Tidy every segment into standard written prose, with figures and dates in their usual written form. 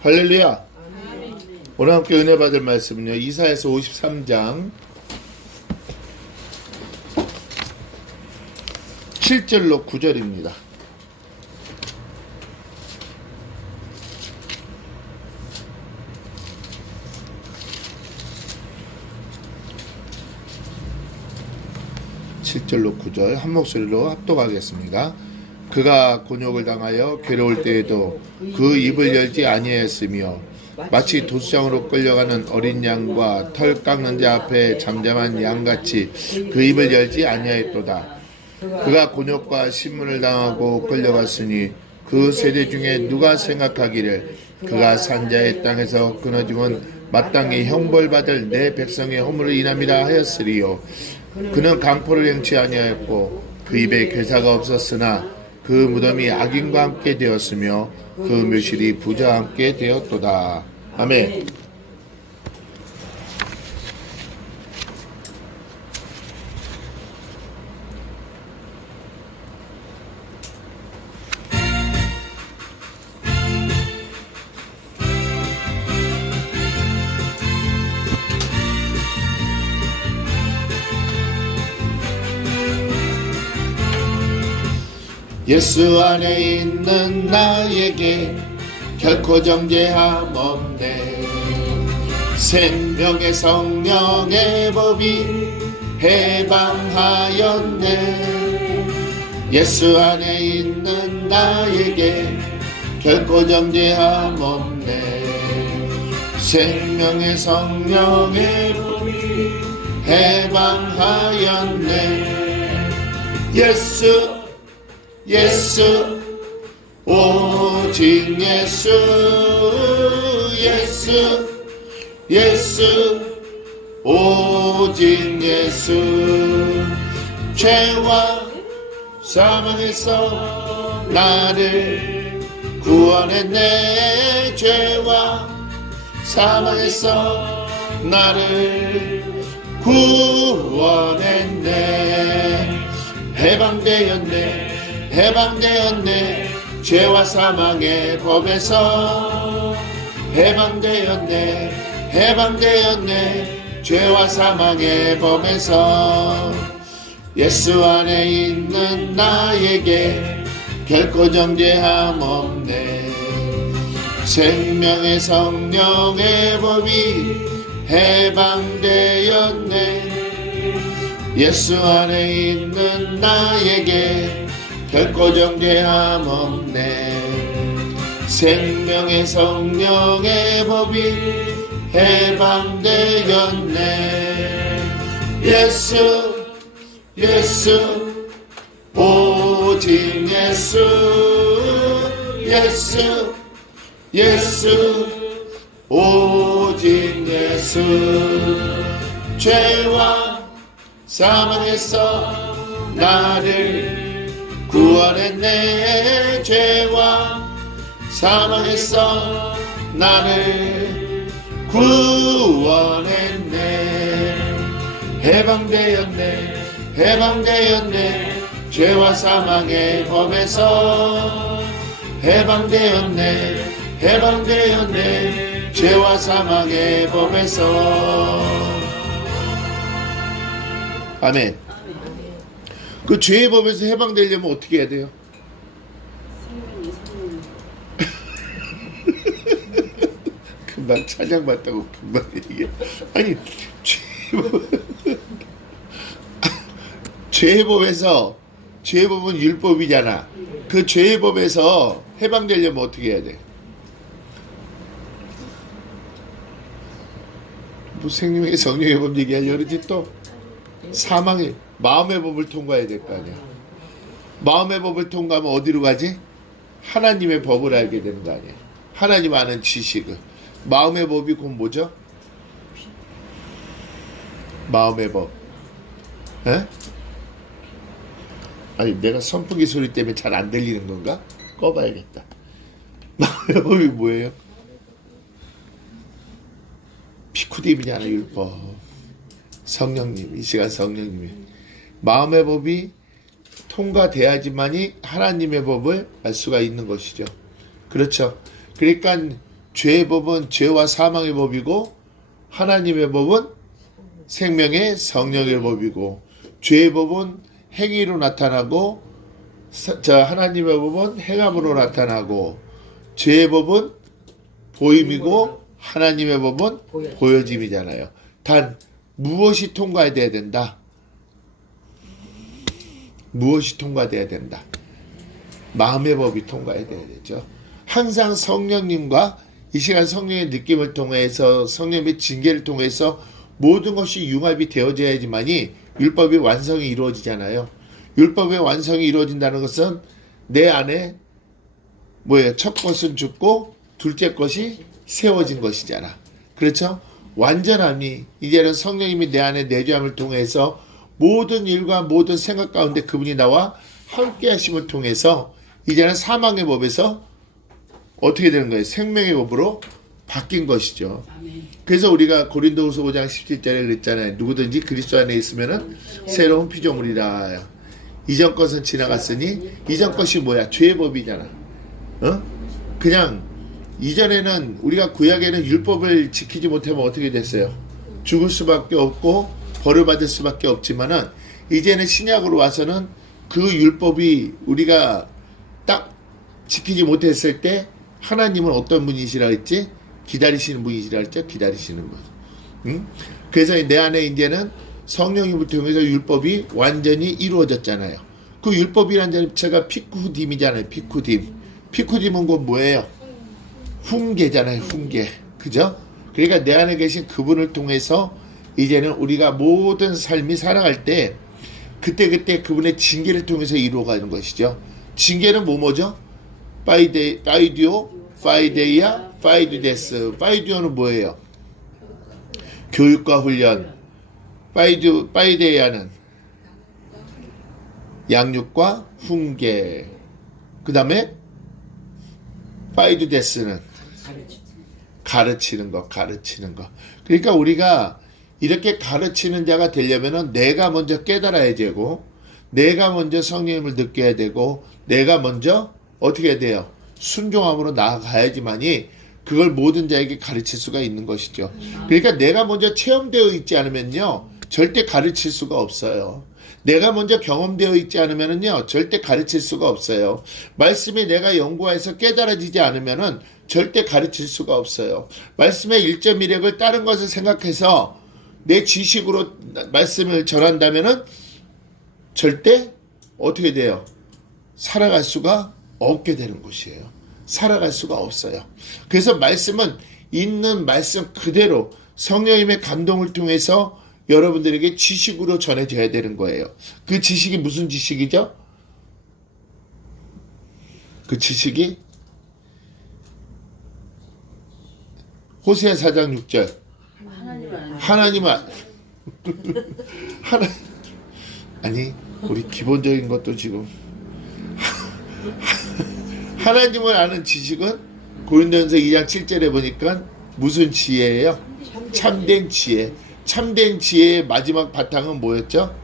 할렐루야. 오늘 함께 은혜 받을 말씀은요, 이사야서 53장 7절로 9절입니다. (7절로 9절) 한 목소리로 합독하겠습니다. 그가 곤욕을 당하여 괴로울 때에도 그 입을 열지 아니하였으며 마치 도수장으로 끌려가는 어린 양과 털 깎는 자 앞에 잠잠한 양같이 그 입을 열지 아니하였도다. 그가 곤욕과 신문을 당하고 끌려갔으니 그 세대 중에 누가 생각하기를 그가 산자의 땅에서 끊어짐은 마땅히 형벌받을 내 백성의 허물을 인함이라 하였으리요. 그는 강포를 행치 아니하였고 그 입에 괴사가 없었으나 그 무덤이 악인과 함께 되었으며 그 묘실이 부자와 함께 되었도다. 아멘. 예수 안에 있는 나에게 결코 정죄함 없네. 생명의 성령의 법이 해방하였네. 예수 안에 있는 나에게 결코 정죄함 없네. 생명의 성령의 법이 해방하였네. 예수 오직 예수 오직 예수. 죄와 사망에서 나를 구원했네. 죄와 사망에서 나를 구원했네. 해방되었네. 죄와 사망의 법에서 해방되었네. 죄와 사망의 법에서. 예수 안에 있는 나에게 결코 정죄함 없네. 생명의 성령의 법이 해방되었네. 예수 안에 있는 나에게 결코 정죄함 없네. 생명의 성령의 법이 해방되었네. 예수 오직 예수 오직 예수. 죄와 사망에서 나를 구원했네. 죄와 사망에서 나를 구원했네. 해방되었네. 죄와 사망의 법에서 해방되었네. 죄와 사망의 법에서. 아멘. 그 죄의 법에서 해방되려면 어떻게 해야 돼요? 금방 찬양받다고 금방 얘기해. 아니, 죄의 법에서, 죄의 법은 율법이잖아. 그 죄의 법에서 해방되려면 어떻게 해야 돼? 뭐 생명의 성령의 법 얘기하려고 그러지 또? 사망의 마음의 법을 통과해야 될 거 아니야. 마음의 법을 통과하면 어디로 가지? 하나님의 법을 알게 되는 거 아니야. 하나님 아는 지식을. 마음의 법이 곧 뭐죠? 마음의 법. 에? 아니 내가 선풍기 소리 때문에 잘 안 들리는 건가? 꺼봐야겠다. 마음의 법이 뭐예요? 피쿠dim이잖아. 율법. 성령님, 이 시간 성령님이 마음의 법이 통과돼야지만이 하나님의 법을 알 수가 있는 것이죠. 그렇죠. 그러니까 죄의 법은 죄와 사망의 법이고 하나님의 법은 생명의 성령의 법이고 죄의 법은 행위로 나타나고 하나님의 법은 행함으로 나타나고 죄의 법은 보임이고 하나님의 법은 보여짐이잖아요. 단 무엇이 통과돼야 된다? 무엇이 통과돼야 된다? 마음의 법이 통과해야 되죠. 항상 성령님과 이 시간 성령의 느낌을 통해서 성령의 징계를 통해서 모든 것이 융합이 되어져야지만이 율법의 완성이 이루어지잖아요. 율법의 완성이 이루어진다는 것은 내 안에 뭐예요? 첫 것은 죽고 둘째 것이 세워진 것이잖아. 그렇죠? 완전함이 이제는 성령님이 내 안에 내주함을 통해서 모든 일과 모든 생각 가운데 그분이 나와 함께 하심을 통해서 이제는 사망의 법에서 어떻게 되는 거예요? 생명의 법으로 바뀐 것이죠. 그래서 우리가 고린도후서 5장 17절에 그랬잖아요. 누구든지 그리스도 안에 있으면은 새로운 피조물이라. 이전 것은 지나갔으니 이전 것이 뭐야? 죄의 법이잖아. 그냥 이전에는 우리가 구약에는 율법을 지키지 못하면 어떻게 됐어요? 죽을 수밖에 없고 벌을 받을 수밖에 없지만은 이제는 신약으로 와서는 그 율법이 우리가 딱 지키지 못했을 때 하나님은 어떤 분이시라 했지? 기다리시는 분이시라 했죠? 기다리시는 분. 그래서 내 안에 이제는 성령님을 통해서 율법이 완전히 이루어졌잖아요. 그 율법이라는 자체가 피쿠딤이잖아요. 피쿠딤. 피쿠딤은 곧 뭐예요? 훈계잖아요. 훈계. 그죠? 그러니까 내 안에 계신 그분을 통해서 이제는 우리가 모든 삶이 살아갈 때 그때그때 그분의 징계를 통해서 이루어가는 것이죠. 징계는 뭐죠? 파이디오, 파이데이아, 파이드데스. 파이디오는 뭐예요? 교육과 훈련. 파이데이아는 양육과 훈계. 그 다음에 파이드데스는 가르치는 것. 그러니까 우리가 이렇게 가르치는 자가 되려면은 내가 먼저 깨달아야 되고, 내가 먼저 성령님을 느껴야 되고, 내가 먼저 어떻게 해야 돼요? 순종함으로 나아가야지만이 그걸 모든 자에게 가르칠 수가 있는 것이죠. 그러니까 내가 먼저 체험되어 있지 않으면요, 절대 가르칠 수가 없어요. 내가 먼저 경험되어 있지 않으면요, 절대 가르칠 수가 없어요. 말씀이 내가 연구해서 깨달아지지 않으면은 절대 가르칠 수가 없어요. 말씀의 1.1핵을 다른 것을 생각해서 내 지식으로 말씀을 전한다면은 절대 어떻게 돼요? 살아갈 수가 없게 되는 것이에요. 살아갈 수가 없어요. 그래서 말씀은 있는 말씀 그대로 성령님의 감동을 통해서 여러분들에게 지식으로 전해져야 되는 거예요. 그 지식이 무슨 지식이죠? 그 지식이 호세아 4장 6절 하나님은 아니 우리 기본적인 것도 지금 하나님을 아는 지식은 고린도전서 2장 7절에 보니까 무슨 지혜예요? 참된 지혜. 참된 지혜의 마지막 바탕은 뭐였죠?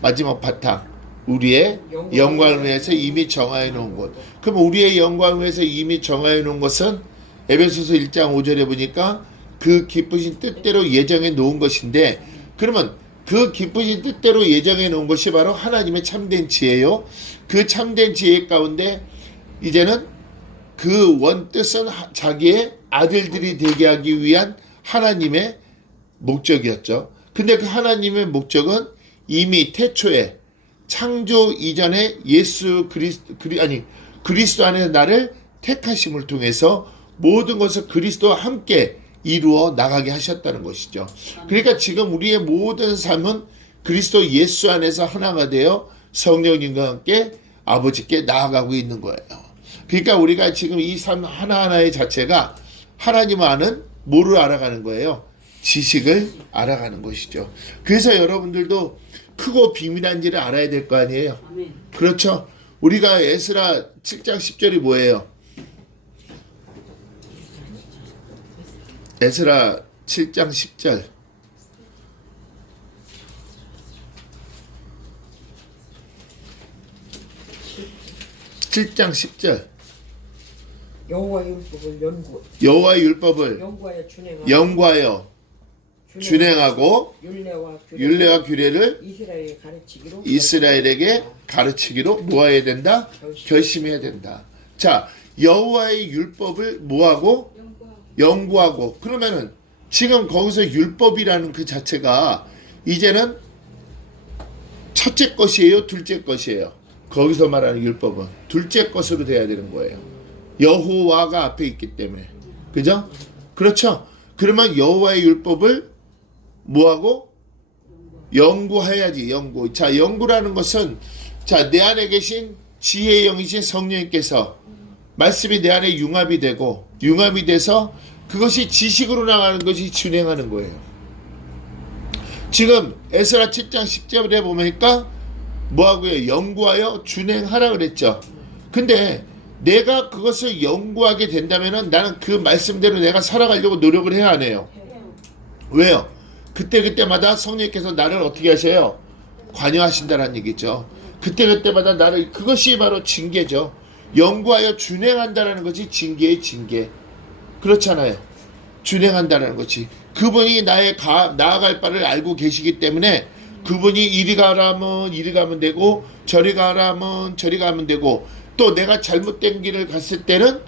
마지막 바탕. 우리의 영광을 위해서 이미 정하여 놓은 것. 그럼 우리의 영광을 위해서 이미 정하여 놓은 것은 에베소서 1장 5절에 보니까 그 기쁘신 뜻대로 예정해 놓은 것인데, 그러면 그 기쁘신 뜻대로 예정해 놓은 것이 바로 하나님의 참된 지혜요. 그 참된 지혜 가운데 이제는 그 원뜻은 자기의 아들들이 되게 하기 위한 하나님의 목적이었죠. 근데 그 하나님의 목적은 이미 태초에 창조 이전에 그리스도 안에 나를 택하심을 통해서 모든 것을 그리스도와 함께 이루어 나가게 하셨다는 것이죠. 그러니까 지금 우리의 모든 삶은 그리스도 예수 안에서 하나가 되어 성령님과 함께 아버지께 나아가고 있는 거예요. 그러니까 우리가 지금 이 삶 하나하나의 자체가 하나님을 아는 뭐를 알아가는 거예요? 지식을 알아가는 것이죠. 그래서 여러분들도 크고 비밀한지를 알아야 될 거 아니에요. 그렇죠? 우리가 에스라 7장 10절이 뭐예요? 에스라 7장 10절. (7장 10절) 여호와의 율법을 여호와의 율법을 연구하여 준행하고 율례와 규례를 이스라엘에게 가르치기로 뭐해야 된다? 결심해야 된다. 자, 여호와의 율법을 뭐하고? 연구하고. 그러면은 지금 거기서 율법이라는 그 자체가 이제는 첫째 것이에요, 둘째 것이에요? 거기서 말하는 율법은 둘째 것으로 돼야 되는 거예요. 여호와가 앞에 있기 때문에. 그죠? 그렇죠? 그러면 여호와의 율법을 뭐하고? 연구해야지. 연구. 자, 연구라는 것은 자, 내 안에 계신 지혜의 영이신 성령님께서 말씀이 내 안에 융합이 되고 융합이 돼서 그것이 지식으로 나가는 것이 준행하는 거예요. 지금 에스라 7장 10절에 보니까 뭐하고요? 연구하여 준행하라 그랬죠. 근데 내가 그것을 연구하게 된다면은 나는 그 말씀대로 내가 살아가려고 노력을 해야 하네요. 왜요? 그때마다 성령님께서 나를 어떻게 하셔요? 관여하신다는 얘기죠. 그때마다 나를, 그것이 바로 징계죠. 연구하여 준행한다는 것이 징계의 징계. 그렇잖아요. 준행한다는 것이. 그분이 나의 나아갈 바를 알고 계시기 때문에 그분이 이리 가라면 이리 가면 되고 저리 가라면 저리 가면 되고 또 내가 잘못된 길을 갔을 때는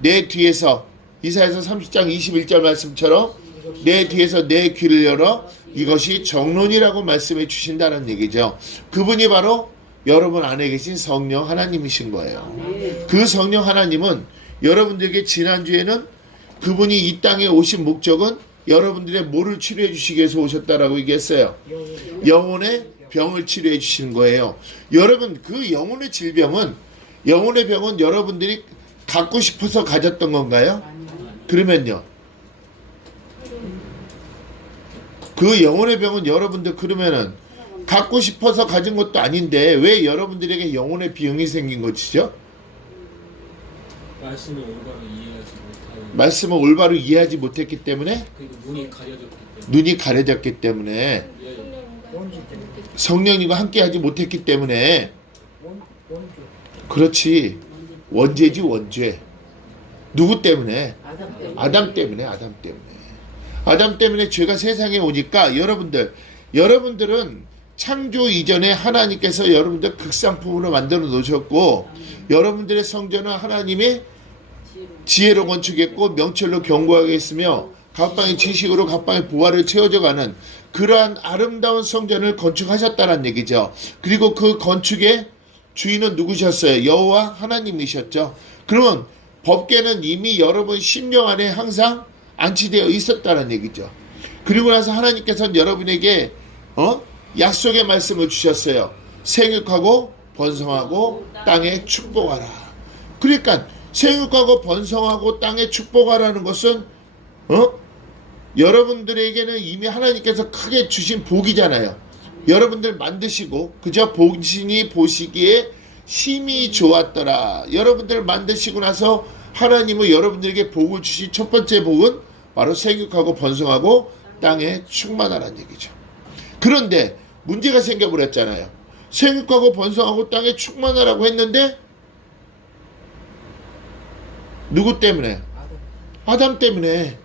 내 뒤에서 이사야서 30장 21절 말씀처럼 내 뒤에서 내 귀를 열어 이것이 정론이라고 말씀해 주신다는 얘기죠. 그분이 바로 여러분 안에 계신 성령 하나님이신 거예요. 그 성령 하나님은 여러분들에게 지난주에는 그분이 이 땅에 오신 목적은 여러분들의 뭐를 치료해 주시기 위해서 오셨다라고 얘기했어요. 영혼의 병을 치료해 주시는 거예요. 여러분 그 영혼의 병은 여러분들이 갖고 싶어서 가졌던 건가요? 그러면요. 그 영혼의 병은 여러분들 그러면은 갖고 싶어서 가진 것도 아닌데 왜 여러분들에게 영혼의 병이 생긴 것이죠? 말씀을 올바로 이해하지 못했기 때문에 눈이 가려졌기 때문에 성령님과 함께하지 못했기 때문에 그렇지. 원죄지 원죄. 누구 때문에? 아담 때문에. 아담 때문에 죄가 세상에 오니까 여러분들은 창조 이전에 하나님께서 여러분들 극상품으로 만들어 놓으셨고 여러분들의 성전은 하나님의 지혜로 건축했고 명철로 견고하게 했으며 각방의 지식으로 각방의 부활을 채워져가는 그러한 아름다운 성전을 건축하셨다는 얘기죠. 그리고 그 건축의 주인은 누구셨어요? 여호와 하나님이셨죠. 그러면 법궤는 이미 여러분 심령 안에 항상 안치되어 있었다는 얘기죠. 그리고 나서 하나님께서는 여러분에게 약속의 말씀을 주셨어요. 생육하고 번성하고 땅에 축복하라. 그러니까 생육하고 번성하고 땅에 축복하라는 것은 여러분들에게는 이미 하나님께서 크게 주신 복이잖아요. 여러분들 만드시고 그저 본신이 보시기에 심히 좋았더라. 여러분들 만드시고 나서 하나님은 여러분들에게 복을 주신 첫 번째 복은 바로 생육하고 번성하고 땅에 충만하라는 얘기죠. 그런데 문제가 생겨버렸잖아요. 생육하고 번성하고 땅에 충만하라고 했는데 누구 때문에? 아담 때문에.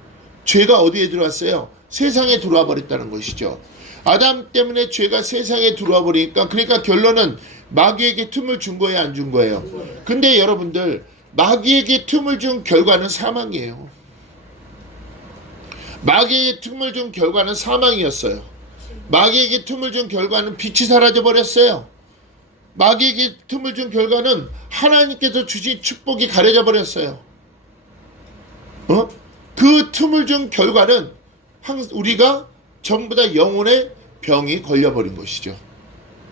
죄가 어디에 들어왔어요? 세상에 들어와 버렸다는 것이죠. 아담 때문에 죄가 세상에 들어와 버리니까 그러니까 결론은 마귀에게 틈을 준 거예요, 안 준 거예요? 근데 여러분들 마귀에게 틈을 준 결과는 사망이에요. 마귀에게 틈을 준 결과는 사망이었어요. 마귀에게 틈을 준 결과는 빛이 사라져 버렸어요. 마귀에게 틈을 준 결과는 하나님께서 주신 축복이 가려져 버렸어요. 그 틈을 준 결과는 우리가 전부 다 영혼의 병이 걸려버린 것이죠.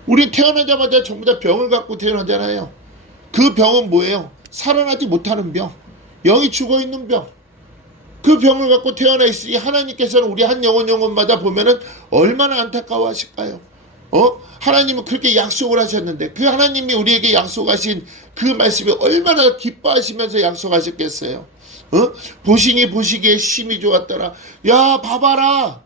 우리 태어나자마자 전부 다 병을 갖고 태어나잖아요. 그 병은 뭐예요? 살아나지 못하는 병. 영이 죽어있는 병. 그 병을 갖고 태어나 있으니 하나님께서는 우리 한 영혼마다 보면은 얼마나 안타까워 하실까요? 하나님은 그렇게 약속을 하셨는데 그 하나님이 우리에게 약속하신 그 말씀이 얼마나 기뻐하시면서 약속하셨겠어요? 보시니 보시기에 심히 좋았더라. 야, 봐봐라.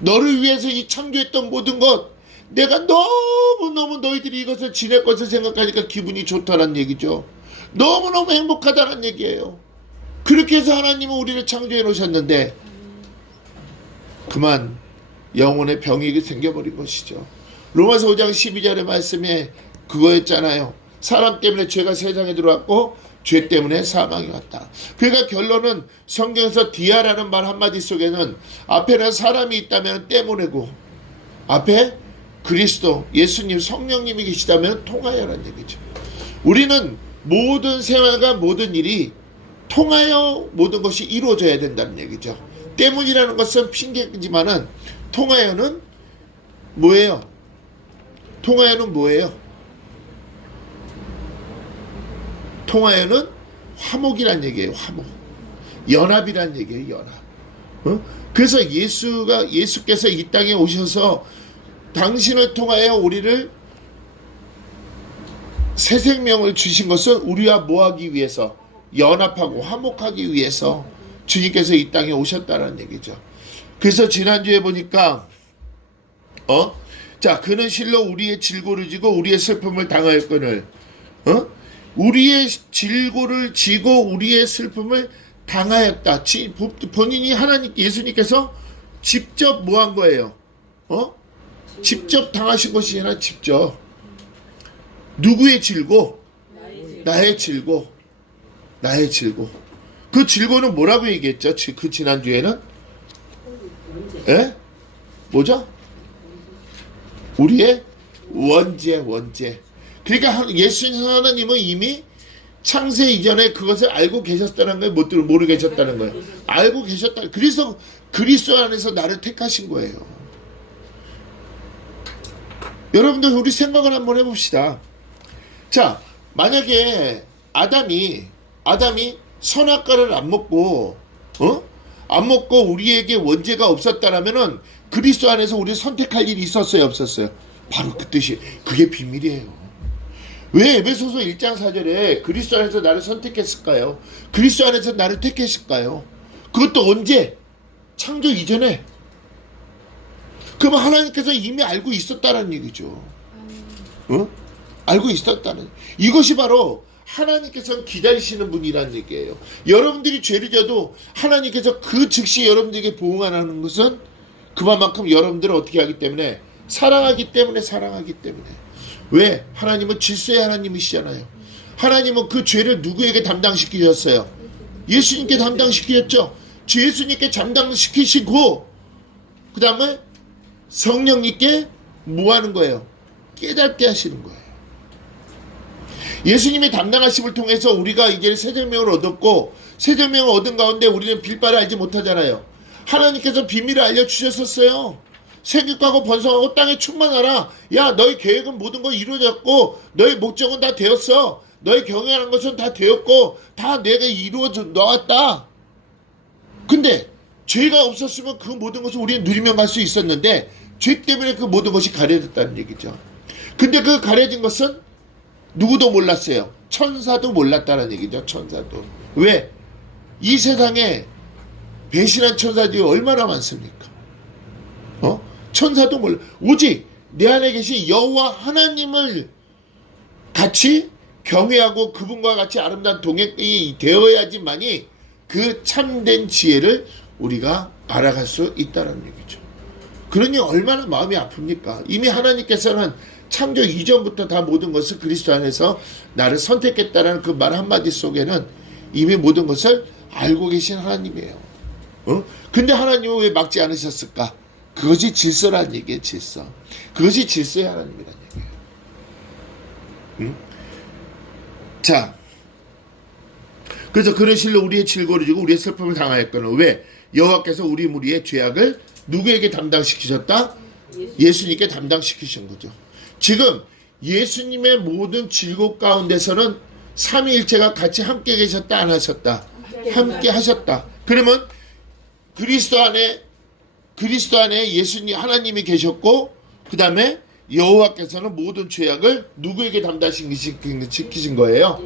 너를 위해서 이 창조했던 모든 것 내가 너무너무 너희들이 이것을 지낼 것을 생각하니까 기분이 좋다는 얘기죠. 너무너무 행복하다는 얘기예요. 그렇게 해서 하나님은 우리를 창조해 놓으셨는데 그만 영혼의 병이 생겨버린 것이죠. 로마서 5장 12절의 말씀에 그거였잖아요. 사람 때문에 죄가 세상에 들어왔고 죄 때문에 사망이 왔다. 그러니까 결론은 성경에서 디아라는 말 한마디 속에는 앞에는 사람이 있다면 때문이고 앞에 그리스도, 예수님, 성령님이 계시다면 통하여라는 얘기죠. 우리는 모든 생활과 모든 일이 통하여 모든 것이 이루어져야 된다는 얘기죠. 때문이라는 것은 핑계지만은 통하여는 뭐예요? 통하여는 뭐예요? 통하여는 화목이란 얘기예요. 화목. 연합이란 얘기예요. 연합. 그래서 예수께서 이 땅에 오셔서 당신을 통하여 우리를 새 생명을 주신 것은 우리와 뭐하기 위해서? 연합하고 화목하기 위해서 주님께서 이 땅에 오셨다는 얘기죠. 그래서 지난주에 보니까 자, 그는 실로 우리의 질고를 지고 우리의 슬픔을 당하였거늘 우리의 질고를 지고 우리의 슬픔을 당하였다. 본인이 하나님 예수님께서 직접 뭐 한 거예요? 직접 당하신 것이 아니라 직접 누구의 질고? 나의 질고. 나의 질고. 그 질고는 뭐라고 얘기했죠? 그 지난주에는? 예? 뭐죠? 우리의 원죄. 그러니까 예수님 하나님은 이미 창세 이전에 그것을 알고 계셨다는 거예요? 모르고 계셨다는 거예요? 알고 계셨다. 그래서 그리스도 안에서 나를 택하신 거예요. 여러분들 우리 생각을 한번 해봅시다. 자, 만약에 아담이 선악과를 안 먹고 우리에게 원죄가 없었다라면은 그리스도 안에서 우리 선택할 일이 있었어요, 없었어요? 바로 그 뜻이, 그게 비밀이에요. 왜 에베소서 1장 4절에 그리스도 안에서 나를 선택했을까요? 그리스도 안에서 나를 택했을까요? 그것도 언제? 창조 이전에. 그러면 하나님께서 이미 알고 있었다는 얘기죠. 알고 있었다는. 이것이 바로 하나님께서는 기다리시는 분이라는 얘기예요. 여러분들이 죄를 져도 하나님께서 그 즉시 여러분들에게 보응하는 것은 그만큼 여러분들을 어떻게 하기 때문에? 사랑하기 때문에. 왜? 하나님은 질서의 하나님이시잖아요. 하나님은 그 죄를 누구에게 담당시키셨어요? 예수님께 담당시키셨죠. 예수님께 담당시키시고 그 다음에 성령님께 뭐 하는 거예요? 깨닫게 하시는 거예요. 예수님의 담당하심을 통해서 우리가 이제 새 생명을 얻었고 새 생명을 얻은 가운데 우리는 빌바를 알지 못하잖아요. 하나님께서 비밀을 알려주셨었어요. 생육하고 번성하고 땅에 충만하라. 야, 너희 계획은 모든 거 이루어졌고 너희 목적은 다 되었어. 너희 경영하는 것은 다 되었고 다 내가 이루어져 놓았다. 근데 죄가 없었으면 그 모든 것을 우리는 누리며 갈 수 있었는데 죄 때문에 그 모든 것이 가려졌다는 얘기죠. 근데 그 가려진 것은 누구도 몰랐어요. 천사도 몰랐다는 얘기죠. 천사도. 왜? 이 세상에 배신한 천사들이 얼마나 많습니까? 천사도 몰라. 오직 내 안에 계신 여호와 하나님을 같이 경외하고 그분과 같이 아름다운 동행이 되어야지만이 그 참된 지혜를 우리가 알아갈 수 있다는 얘기죠. 그러니 얼마나 마음이 아픕니까? 이미 하나님께서는 창조 이전부터 다 모든 것을 그리스도 안에서 나를 선택했다는 그 말 한마디 속에는 이미 모든 것을 알고 계신 하나님이에요. 근데 하나님은 왜 막지 않으셨을까? 그것이 질서라는 얘기예요. 질서. 그것이 질서의 하나님이라는 얘기예요. 자, 그래서 그런 실로 우리의 질고를 지고 우리의 슬픔을 당하였거늘. 왜? 여호와께서 우리 무리의 죄악을 누구에게 담당시키셨다? 예수님께 담당시키신 거죠. 지금 예수님의 모든 질고 가운데서는 삼위일체가 같이 함께 계셨다, 안 하셨다? 함께 하셨다. 그러면 그리스도 안에 예수님 하나님이 계셨고 그 다음에 여호와께서는 모든 죄악을 누구에게 담당시키신 거예요?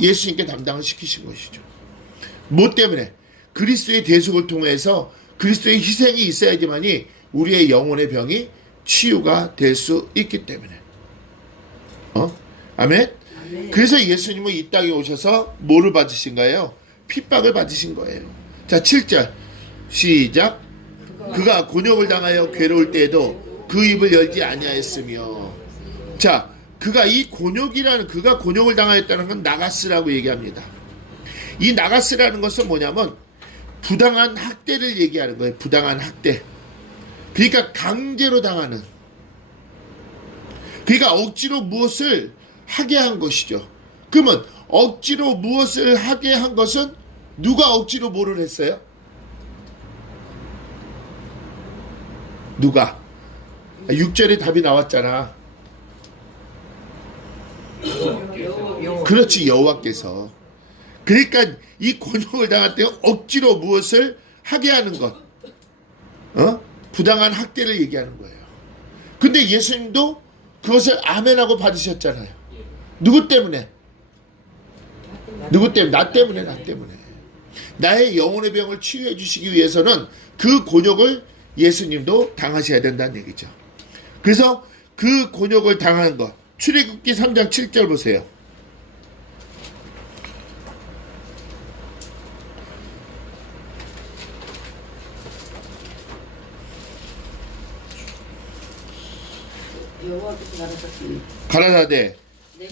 예수님께 담당을 시키신 것이죠. 뭐 때문에? 그리스도의 대속을 통해서 그리스도의 희생이 있어야지만이 우리의 영혼의 병이 치유가 될 수 있기 때문에. 아멘? 그래서 예수님은 이 땅에 오셔서 뭐를 받으신 거예요? 핍박을 받으신 거예요. 자, 7절 시작. 그가 곤욕을 당하여 괴로울 때에도 그 입을 열지 아니하였으며. 자, 그가 곤욕을 당하였다는 건 나가스라고 얘기합니다. 이 나가스라는 것은 뭐냐면 부당한 학대를 얘기하는 거예요. 부당한 학대. 그러니까 강제로 당하는. 그러니까 억지로 무엇을 하게 한 것이죠. 그러면 억지로 무엇을 하게 한 것은 누가 억지로 뭐를 했어요? 누가? 6절에 답이 나왔잖아. 그렇지, 여호와께서. 그러니까 이 곤욕을 당할 때 억지로 무엇을 하게 하는 것, 부당한 학대를 얘기하는 거예요. 근데 예수님도 그것을 아멘하고 받으셨잖아요. 누구 때문에? 누구 때문에? 나 때문에, 나 때문에. 나의 영혼의 병을 치유해 주시기 위해서는 그 곤욕을 예수님도 당하셔야 된다는 얘기죠. 그래서 그 곤욕을 당하는 것, 출애굽기 3장 7절 보세요. 가라사대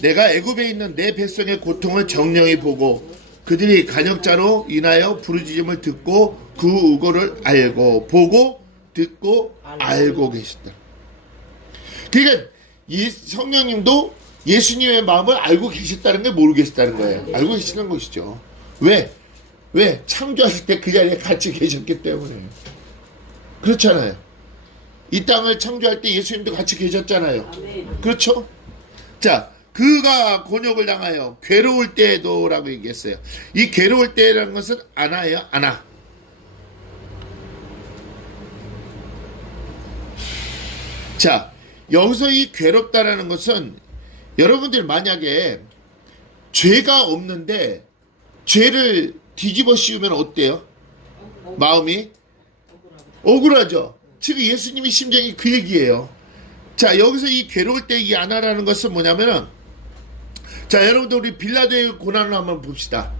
내가 애굽에 있는 내 백성의 고통을 정령히 보고 그들이 간역자로 인하여 부르짖음을 듣고 그 우고를 알고 보고 듣고 알고 계시다. 그러니까 이 성령님도 예수님의 마음을 알고 계셨다는 게 모르고 계셨다는 거예요. 알고 계시는 것이죠. 왜? 창조하실 때 그 자리에 같이 계셨기 때문에. 그렇잖아요. 이 땅을 창조할 때 예수님도 같이 계셨잖아요. 그렇죠? 자, 그가 곤욕을 당하여 괴로울 때에도 라고 얘기했어요. 이 괴로울 때라는 것은 아나예요. 아나. 자, 여기서 이 괴롭다라는 것은 여러분들 만약에 죄가 없는데 죄를 뒤집어 씌우면 어때요? 마음이 억울하죠. 지금 예수님의 심정이 그 얘기예요. 자, 여기서 이 괴로울 때 이 아나라는 것은 뭐냐면은, 자, 여러분들 우리 빌라도의 고난을 한번 봅시다.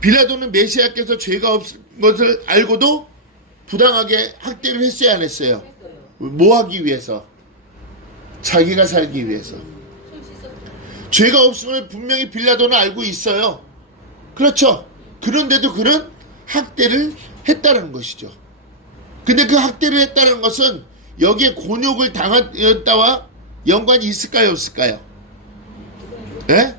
빌라도는 메시아께서 죄가 없을 것을 알고도 부당하게 학대를 했어야 안 했어요? 뭐 하기 위해서? 자기가 살기 위해서. 죄가 없음을 분명히 빌라도는 알고 있어요. 그렇죠? 그런데도 그런 학대를 했다는 것이죠. 근데 그 학대를 했다는 것은 여기에 곤욕을 당했다와 연관이 있을까요, 없을까요? 예?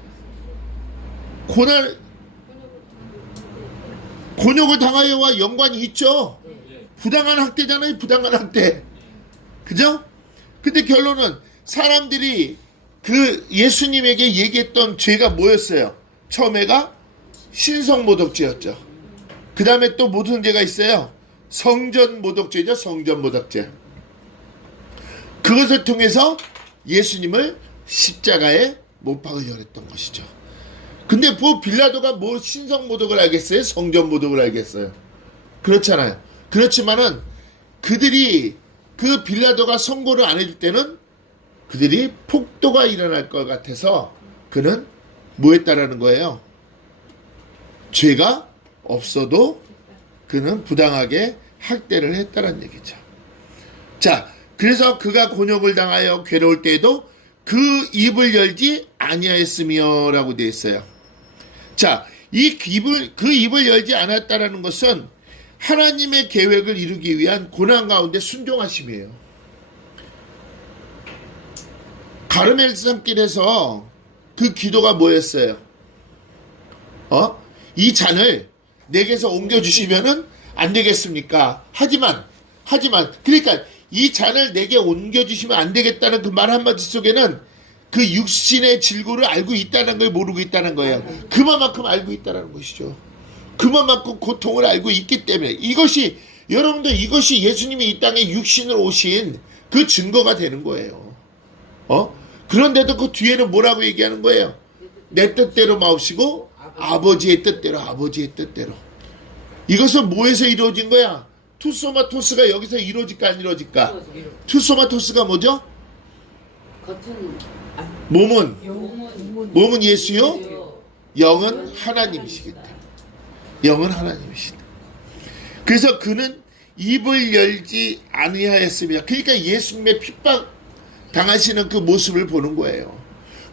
곤욕을 당하여와 연관이 있죠. 부당한 학대잖아요, 부당한 학대. 그죠? 근데 결론은 사람들이 그 예수님에게 얘기했던 죄가 뭐였어요? 처음에가 신성모독죄였죠. 그 다음에 또 무슨 죄가 있어요? 성전모독죄죠. 성전모독죄. 그것을 통해서 예수님을 십자가에 못 박으려했던 것이죠. 근데 뭐 빌라도가 뭐 신성모독을 알겠어요? 성전모독을 알겠어요? 그렇잖아요. 그렇지만은 그들이 그 빌라도가 선고를 안 해줄 때는 그들이 폭도가 일어날 것 같아서 그는 뭐 했다라는 거예요? 죄가 없어도 그는 부당하게 학대를 했다는 얘기죠. 자, 그래서 그가 곤욕을 당하여 괴로울 때에도 그 입을 열지 아니하였으며 라고 되어 있어요. 자, 그 입을 열지 않았다라는 것은 하나님의 계획을 이루기 위한 고난 가운데 순종하심이에요. 가르멜 산길에서 그 기도가 뭐였어요? 이 잔을 내게서 옮겨주시면은 안 되겠습니까? 하지만 그러니까 이 잔을 내게 옮겨주시면 안 되겠다는 그 말 한마디 속에는 그 육신의 질고를 알고 있다는 걸 모르고 있다는 거예요. 그만큼 알고 있다는 것이죠. 그만큼 고통을 알고 있기 때문에 이것이 여러분들 이것이 예수님이 이 땅에 육신으로 오신 그 증거가 되는 거예요. 그런데도 그 뒤에는 뭐라고 얘기하는 거예요? 내 뜻대로 마옵시고 아버지의 뜻대로. 이것은 뭐에서 이루어진 거야? 투소마토스가 여기서 이루어질까 안 이루어질까? 투소마토스가 뭐죠? 겉은 몸은 몸은 예수요, 영은 하나님이시기 때문에. 영은 하나님이시다. 그래서 그는 입을 열지 아니하였습니다. 그러니까 예수님의 핍박 당하시는 그 모습을 보는 거예요.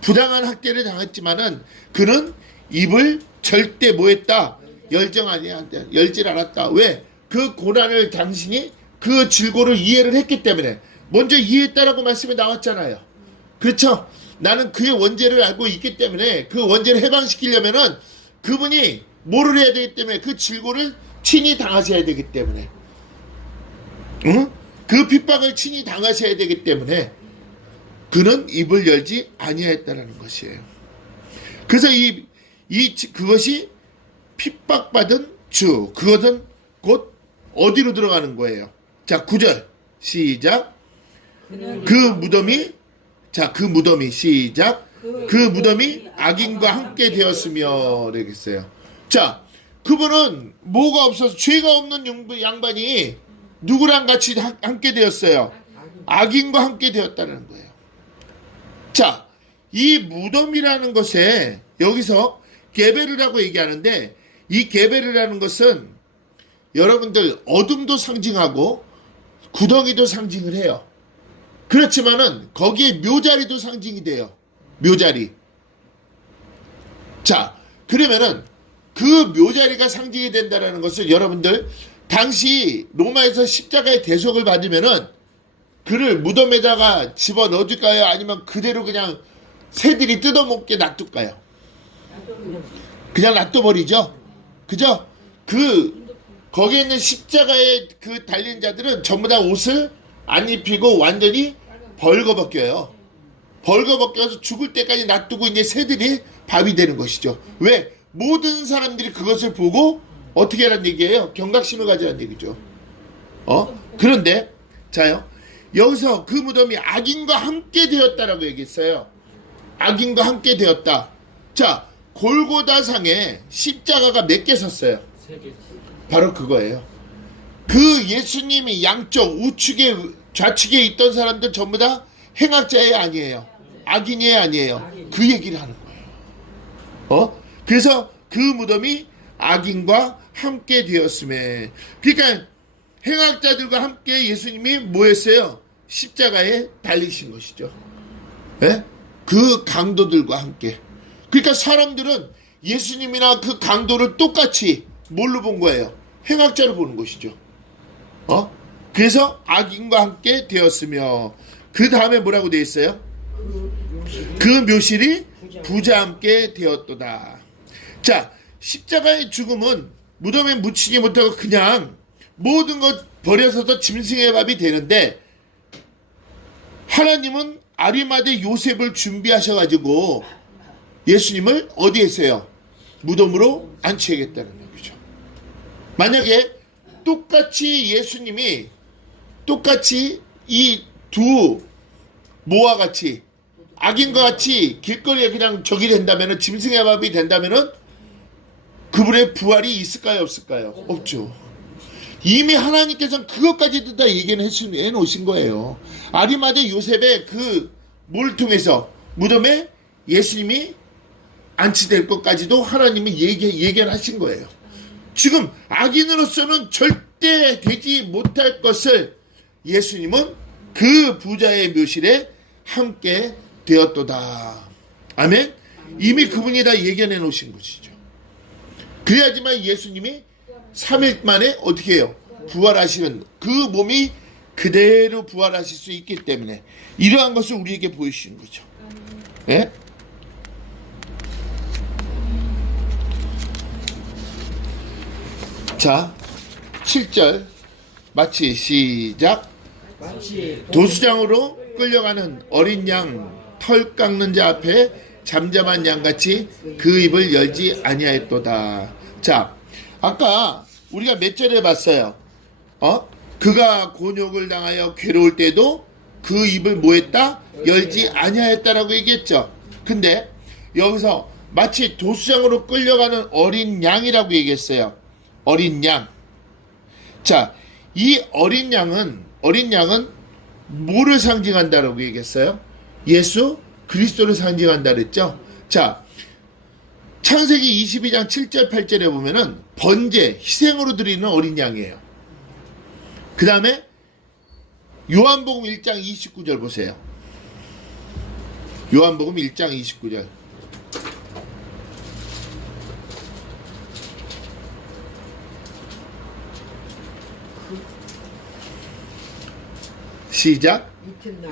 부당한 학대를 당했지만은 그는 입을 절대 뭐했다? 열질 않았다. 왜? 그 고난을 당신이 그 질고를 이해를 했기 때문에. 먼저 이해했다라고 말씀이 나왔잖아요. 그렇죠? 나는 그의 원죄를 알고 있기 때문에 그 원죄를 해방시키려면은 그분이 뭐를 해야 되기 때문에 그 질고를 친히 당하셔야 되기 때문에, 응? 그 핍박을 친히 당하셔야 되기 때문에 그는 입을 열지 아니하였다라는 것이에요. 그래서 그것이 핍박받은 주, 그것은 곧 어디로 들어가는 거예요? 자, 9절 시작. 그 무덤이 시작. 그 무덤이 악인과 함께 되었으며 되겠어요. 자, 그분은 뭐가 없어서 죄가 없는 양반이 누구랑 같이 함께 되었어요? 악인과 함께 되었다는 거예요. 자, 이 무덤이라는 것에 여기서 게베르라고 얘기하는데, 이 게베르라는 것은 여러분들 어둠도 상징하고 구덩이도 상징을 해요. 그렇지만은 거기에 묘자리도 상징이 돼요. 묘자리. 자, 그러면은 그 묘자리가 상징이 된다는 것을 여러분들 당시 로마에서 십자가의 대속을 받으면은 그를 무덤에다가 집어 넣어줄까요? 아니면 그대로 그냥 새들이 뜯어먹게 놔둘까요? 그냥 놔둬버리죠. 그죠? 거기에 있는 십자가에 그 달린 자들은 전부 다 옷을 안 입히고 완전히 벌거벗겨요. 벌거벗겨서 죽을 때까지 놔두고 이제 새들이 밥이 되는 것이죠. 왜? 모든 사람들이 그것을 보고 어떻게 하라는 얘기예요? 경각심을 가지라는 얘기죠. 그런데 자요, 여기서 그 무덤이 악인과 함께 되었다라고 얘기했어요. 악인과 함께 되었다. 자, 골고다상에 십자가가 몇 개 섰어요? 3개. 바로 그거예요. 그 예수님이 양쪽 우측에 좌측에 있던 사람들 전부 다 행악자예 아니에요? 악인이에요 아니에요? 그 얘기를 하는 거예요. 그래서 그 무덤이 악인과 함께 되었음에, 그러니까 행악자들과 함께 예수님이 뭐 했어요? 십자가에 달리신 것이죠. 예? 그 강도들과 함께. 그러니까 사람들은 예수님이나 그 강도를 똑같이 뭘로 본 거예요? 행악자로 보는 것이죠. 그래서 악인과 함께 되었으며, 그 다음에 뭐라고 되어 있어요? 그 묘실이 부자와 함께 되었도다. 자, 십자가의 죽음은 무덤에 묻히지 못하고 그냥 모든 것 버려서도 짐승의 밥이 되는데, 하나님은 아리마대 요셉을 준비하셔가지고 예수님을 어디에 했어요? 무덤으로 안치하겠다는 얘기죠. 만약에 똑같이 예수님이 똑같이 이 두 모와 같이 악인과 같이 길거리에 그냥 적이 된다면은, 짐승의 밥이 된다면은 그분의 부활이 있을까요 없을까요? 없죠. 이미 하나님께서는 그것까지도 다 얘기는 해 놓으신 거예요. 아리마대 요셉의 그 뭘 통해서 무덤에 예수님이 안치될 것까지도 하나님이 예견하신 거예요. 지금 악인으로서는 절대 되지 못할 것을 예수님은 그 부자의 묘실에 함께 되었도다. 아멘? 이미 그분이 다 예견해 놓으신 것이죠. 그래야지만 예수님이 3일 만에 어떻게 해요? 부활하시는, 그 몸이 그대로 부활하실 수 있기 때문에 이러한 것을 우리에게 보여주시는 거죠. 예? 자, 7절 마치 시작. 도수장으로 끌려가는 어린 양 털 깎는 자 앞에 잠잠한 양같이 그 입을 열지 아니하였도다. 자, 아까 우리가 몇 절에 봤어요? 그가 곤욕을 당하여 괴로울 때도 그 입을 뭐했다? 열지 아니하였다라고 얘기했죠. 근데 여기서 마치 도수장으로 끌려가는 어린 양이라고 얘기했어요. 어린 양. 자, 이 어린 양은 뭐를 상징한다라고 얘기했어요? 예수 그리스도를 상징한다 그랬죠. 자, 창세기 22장 7절 8절에 보면은 번제, 희생으로 드리는 어린 양이에요. 그 다음에 요한복음 1장 29절 보세요. 요한복음 1장 29절. 시작.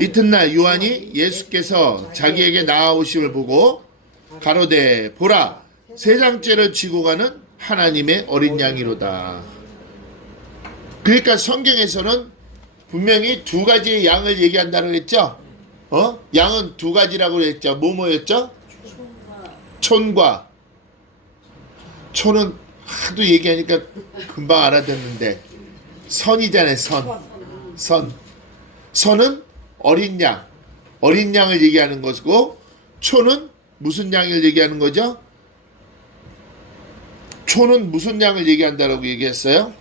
이튿날 요한이 예수께서 자기에게 나아오심을 보고 가로되 보라 세상죄를 지고 가는 하나님의 어린 양이로다. 그러니까 성경에서는 분명히 두 가지의 양을 얘기한다고 했죠. 양은 두 가지라고 했죠. 뭐였죠? 촌과 촌은 하도 얘기하니까 금방 알아듣는데 선이잖아요. 선은 어린 양을 얘기하는 것이고 초는 무슨 양을 얘기하는 거죠? 초는 무슨 양을 얘기한다라고 얘기했어요?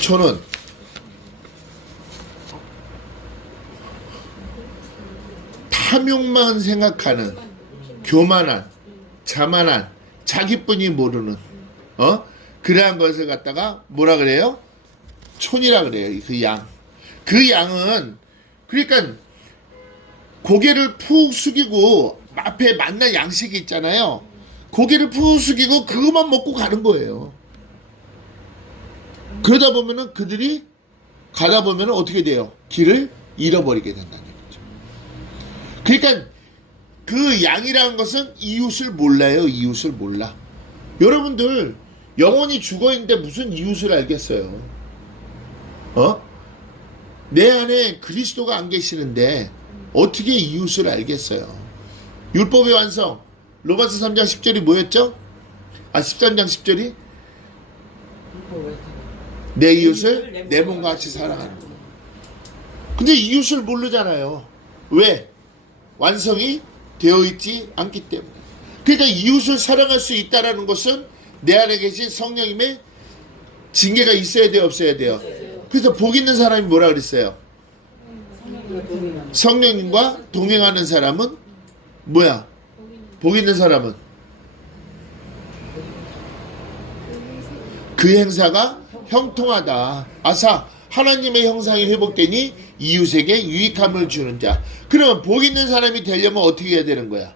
초는 탐욕만 생각하는 교만한 자만한 자기뿐이 모르는 그러한 것을 갖다가 뭐라 그래요? 촌이라 그래요. 그 양은 그러니까 고개를 푹 숙이고 앞에 만난 양식이 있잖아요. 고개를 푹 숙이고 그것만 먹고 가는 거예요. 그러다 보면은 그들이 가다 보면은 어떻게 돼요? 길을 잃어버리게 된다는 거죠. 그러니까 그 양이라는 것은 이웃을 몰라요. 이웃을 몰라. 여러분들 영혼이 죽어있는데 무슨 이웃을 알겠어요? 내 안에 그리스도가 안 계시는데 어떻게 이웃을 알겠어요? 율법의 완성 로마서 3장 10절이 뭐였죠? 13장 10절이 내 이웃을 내 몸과 같이 사랑하는 거. 근데 이웃을 모르잖아요. 왜? 완성이 되어 있지 않기 때문에. 그러니까 이웃을 사랑할 수 있다는 것은 내 안에 계신 성령님의 징계가 있어야 돼요? 없어야 돼요? 그래서 복 있는 사람이 뭐라 그랬어요? 성령님과 동행하는 사람은 뭐야? 복 있는 사람은 그 행사가 형통하다. 아사 하나님의 형상이 회복되니 이웃에게 유익함을 주는 자. 그러면 복 있는 사람이 되려면 어떻게 해야 되는 거야?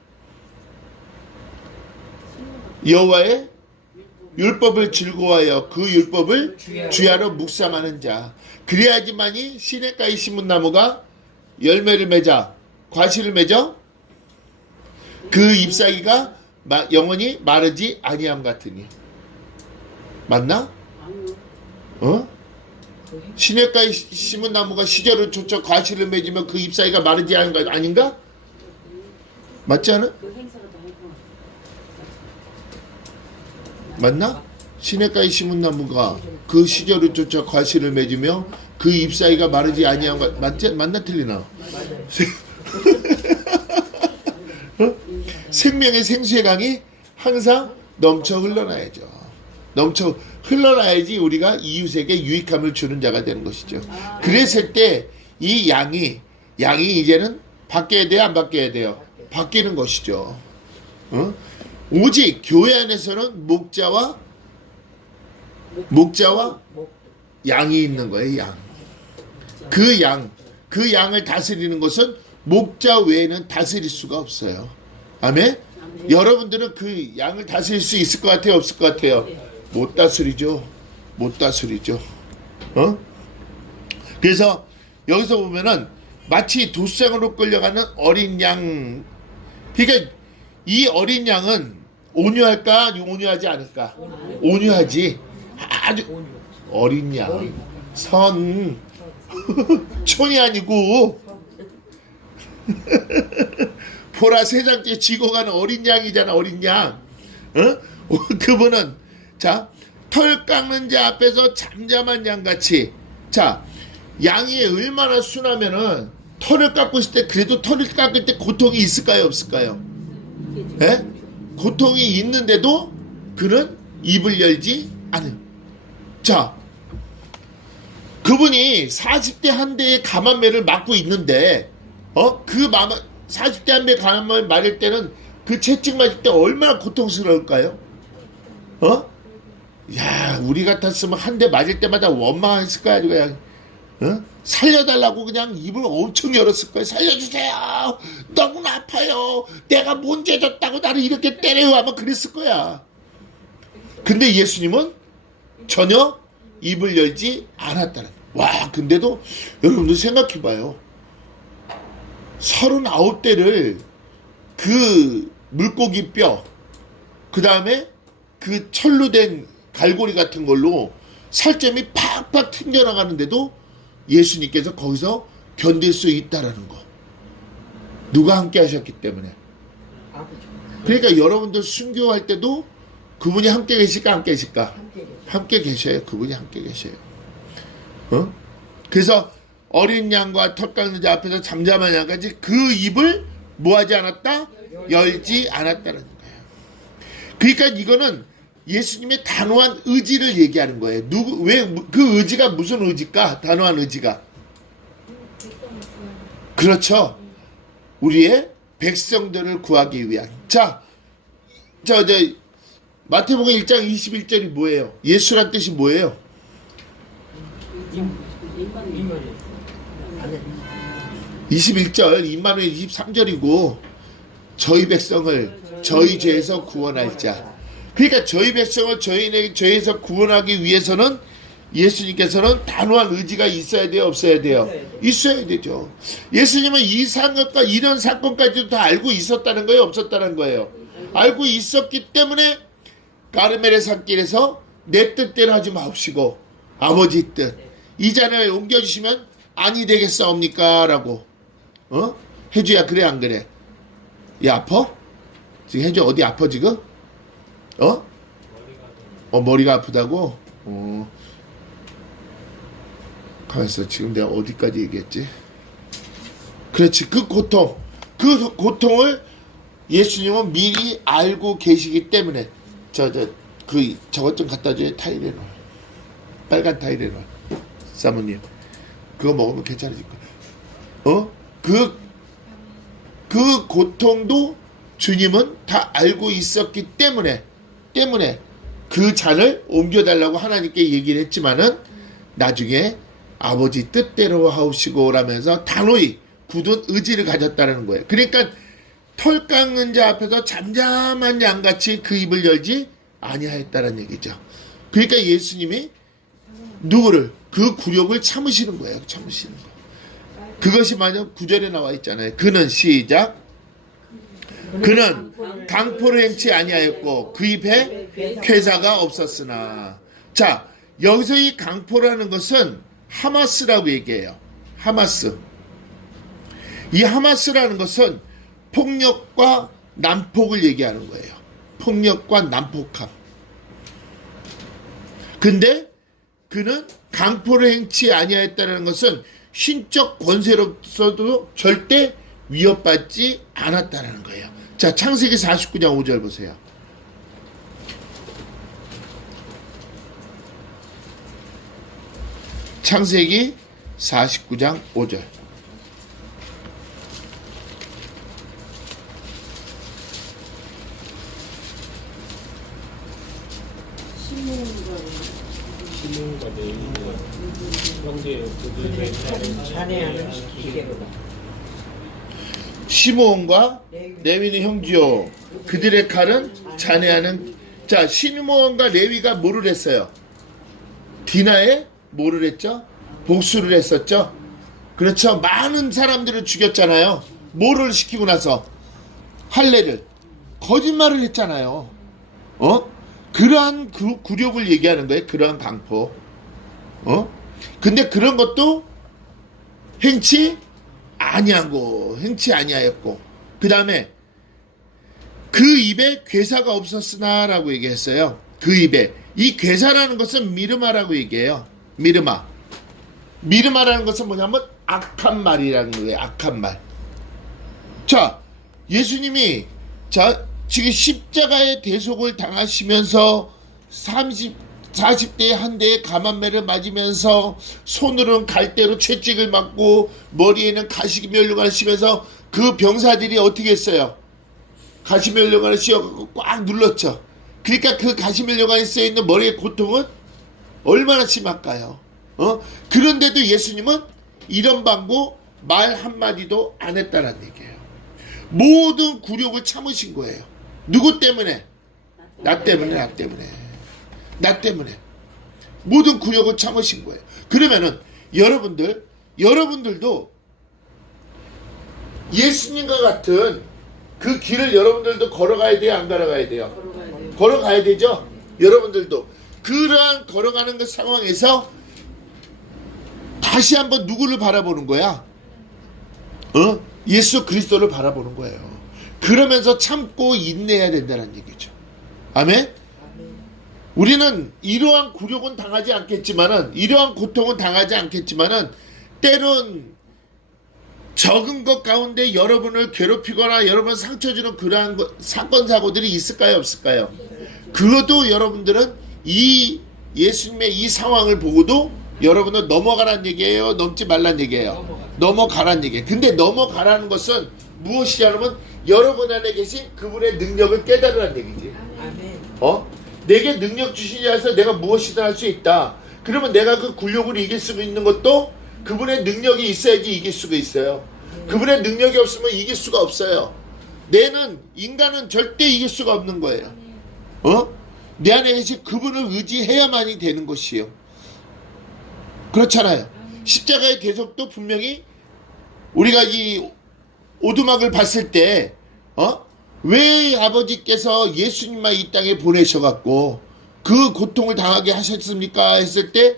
여호와의 율법을 즐거워하여 그 율법을 주야로 묵상하는 자. 그래야지만이 시냇가의 신문나무가 열매를 맺어 과실을 맺어 그 잎사귀가 영원히 마르지 아니함 같으니. 맞나? 시냇가에 심은 나무가 시절을 쫓아 과실을 맺으면 그 잎사귀가 마르지 않은 거 아닌가? 맞지 않아? 맞나? 시냇가에 심은 나무가 그 시절을 쫓아 과실을 맺으며 그 잎사귀가 마르지 아니한 것 맞나 틀리나? 생명의 생수의 강이 항상 넘쳐 흘러나야죠. 넘쳐 흘러나야지 우리가 이웃에게 유익함을 주는 자가 되는 것이죠. 그랬을 때 이 양이 이제는 바뀌어야 돼요, 안 바뀌어야 돼요? 바뀌는 것이죠. 오직 교회 안에서는 목자와 양이 있는 거예요. 양. 그 양을 다스리는 것은 목자 외에는 다스릴 수가 없어요. 아멘? 여러분들은 그 양을 다스릴 수 있을 것 같아요? 없을 것 같아요? 못 다스리죠. 그래서 여기서 보면은 마치 도수장으로 끌려가는 어린 양. 그러니까 이 어린 양은 온유할까? 온유하지 않을까? 온유하지. 아주 어린 양. 촌이 아니고 보라 세상째 지고 가는 어린 양이잖아. 어린 양. 그분은 털 깎는 자 앞에서 잠잠한 양같이. 양이 얼마나 순하면은 털을 깎고 있을 때 그래도 털을 깎을 때 고통이 있을까요? 없을까요? 예? 고통이 있는데도 그는 입을 열지 않은. 그분이 40대 한 대의 감암매를 맞고 있는데, 40대 한 대의 감암매를 맞을 때는 그 채찍 맞을 때 얼마나 고통스러울까요? 야, 우리 같았으면 한 대 맞을 때마다 원망했을 거야, 그냥. 살려달라고 그냥 입을 엄청 열었을 거예요. 살려주세요. 너무나 아파요. 내가 뭔 죄 졌다고 나를 이렇게 때려요. 아마 그랬을 거야. 근데 예수님은 전혀 입을 열지 않았다는. 와, 근데도 여러분들 생각해봐요. 39대를 그 물고기 뼈, 그 다음에 그 철로 된 갈고리 같은 걸로 살점이 팍팍 튕겨나가는데도 예수님께서 거기서 견딜 수 있다라는 거. 누가 함께 하셨기 때문에. 아버지. 그러니까 여러분들 순교할 때도 그분이 함께 계실까 안 계실까? 함께 계셔요. 그분이 함께 계셔요. 그래서 어린 양과 털 깎는 자 앞에서 잠잠한 양까지 그 입을 뭐하지 않았다? 열지 않았다는 거예요. 그러니까 이거는 예수님의 단호한 의지를 얘기하는 거예요. 왜 그 의지가 무슨 의지일까? 단호한 의지가. 그렇죠. 우리의 백성들을 구하기 위한. 자, 마태복음 1장 21절이 뭐예요? 예수란 뜻이 뭐예요? 21절, 임마누엘 23절이고 저희 백성을 저희 죄에서 구원할 자. 그러니까 저희 백성을 저희의 죄에서 구원하기 위해서는 예수님께서는 단호한 의지가 있어야 돼요? 없어야 돼요? 있어야 되죠. 예수님은 이 사건과 이런 사건까지도 다 알고 있었다는 거예요? 없었다는 거예요? 알고 있었기 때문에 가르멜의 산길에서 내 뜻대로 하지 마옵시고 아버지 뜻 이 잔을 옮겨주시면 아니 되겠사옵니까? 라고 해줘야 그래 안 그래? 야 아파? 지금 해줘 어디 아파 지금? 머리가 아프다고? 가만있어. 지금 내가 어디까지 얘기했지? 그렇지. 그 고통을 예수님은 미리 알고 계시기 때문에 저것 좀 갖다 줘요. 타이레놀. 빨간 타이레놀. 사모님. 그거 먹으면 괜찮아질 거야. 그 고통도 주님은 다 알고 있었기 때문에 그 잔을 옮겨달라고 하나님께 얘기를 했지만은 나중에 아버지 뜻대로 하옵시고 라면서 단호히 굳은 의지를 가졌다는 거예요. 그러니까 털 깎는 자 앞에서 잠잠한 양같이 그 입을 열지 아니하였다는 얘기죠. 그러니까 예수님이 누구를 그 굴욕을 참으시는 거예요. 참으시는 거. 그것이 만약 9절에 나와 있잖아요. 그는 시작. 그는 강포를 행치 아니하였고 그 입에 쾌사가 없었으나. 자, 여기서 이 강포라는 것은 하마스라고 얘기해요. 하마스. 이 하마스라는 것은 폭력과 난폭을 얘기하는 거예요. 폭력과 난폭함. 근데 그는 강포를 행치 아니하였다는 것은 신적 권세로서도 절대 위협받지 않았다는 거예요. 자, 창세기 49장 5절 보세요. 창세기 49장 5절. 시몬과 레위가 형제 그들의 자네하는 기계로다. 시므온과 레위는 형제요 그들의 칼은 자네하는. 자, 시므온과 레위가 뭐를 했어요? 디나에 뭐를 했죠? 복수를 했었죠. 그렇죠. 많은 사람들을 죽였잖아요. 뭐를 시키고 나서? 할례를, 거짓말을 했잖아요. 그러한 그 굴욕을 얘기하는 거예요. 그러한 강포. 근데 그런 것도 행치 아니하였고, 그 다음에 그 입에 괴사가 없었으나라고 얘기했어요. 그 입에. 이 괴사라는 것은 미르마라고 얘기해요. 미르마라는 것은 뭐냐면 악한 말이라는 거예요. 악한 말. 자, 예수님이 지금 십자가의 대속을 당하시면서 40대에 한 대의 감한매를 맞으면서 손으로는 갈대로 채찍을 맞고 머리에는 가시면류관을 씌면서 그 병사들이 어떻게 했어요? 가시면류관을 씌워갖고 꽉 눌렀죠. 그러니까 그 가시면류관이 쓰여있는 머리의 고통은 얼마나 심할까요? 그런데도 예수님은 이런 방구 말 한마디도 안 했다는 얘기예요. 모든 굴욕을 참으신 거예요. 누구 때문에? 나 때문에, 나 때문에. 나 때문에. 모든 굴욕을 참으신 거예요. 그러면은 여러분들도 예수님과 같은 그 길을 여러분들도 걸어가야 돼요? 안 걸어가야 돼요? 걸어가야 되죠? 여러분들도. 그러한 걸어가는 그 상황에서 다시 한번 누구를 바라보는 거야? 예수 그리스도를 바라보는 거예요. 그러면서 참고 인내해야 된다는 얘기죠. 아멘? 우리는 이러한 굴욕은 당하지 않겠지만은, 이러한 고통은 당하지 않겠지만은, 때론 적은 것 가운데 여러분을 괴롭히거나 여러분 상처 주는 그러한 사건 사고들이 있을까요, 없을까요? 그것도 여러분들은 이 예수님의 이 상황을 보고도 여러분은 넘어가란 얘기예요, 넘지 말란 얘기예요? 넘어가란 얘기예요. 근데 넘어가라는 것은 무엇이냐면 여러분 안에 계신 그분의 능력을 깨달으라는 얘기지. 내게 능력 주시지 않아서 내가 무엇이든 할 수 있다. 그러면 내가 그 굴욕을 이길 수 있는 것도 그분의 능력이 있어야지 이길 수가 있어요. 그분의 능력이 없으면 이길 수가 없어요. 인간은 절대 이길 수가 없는 거예요. 내 안에 계신 그분을 의지해야만이 되는 것이요. 그렇잖아요. 십자가의 대속도 분명히 우리가 이 오두막을 봤을 때 왜 아버지께서 예수님만 이 땅에 보내셔갖고 그 고통을 당하게 하셨습니까? 했을 때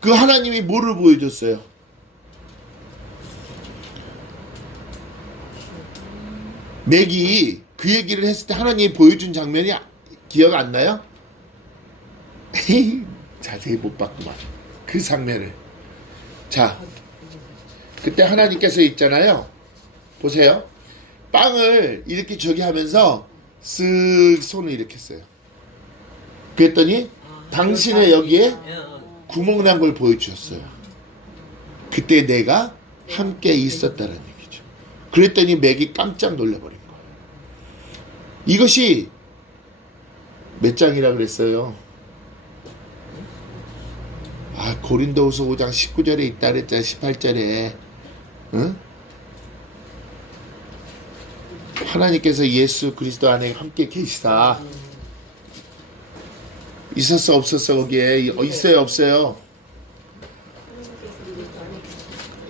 그 하나님이 뭐를 보여줬어요? 맥이 그 얘기를 했을 때 하나님이 보여준 장면이 기억 안 나요? 자세히 못 봤구만. 그 장면을. 자, 그때 하나님께서 있잖아요. 보세요. 빵을 이렇게 저기 하면서 쓱 손을 이렇게 했어요. 그랬더니 당신의 여기에 구멍 난 걸 보여주셨어요. 그때 내가 함께 있었다는 얘기죠. 그랬더니 맥이 깜짝 놀라버린 거예요. 이것이 몇 장이라 그랬어요? 고린도후서 5장 19절에 있다 그랬잖아요. 18절에. 응? 하나님께서 예수 그리스도 안에 함께 계시다. 있었어 없었어? 거기에 있어요 없어요?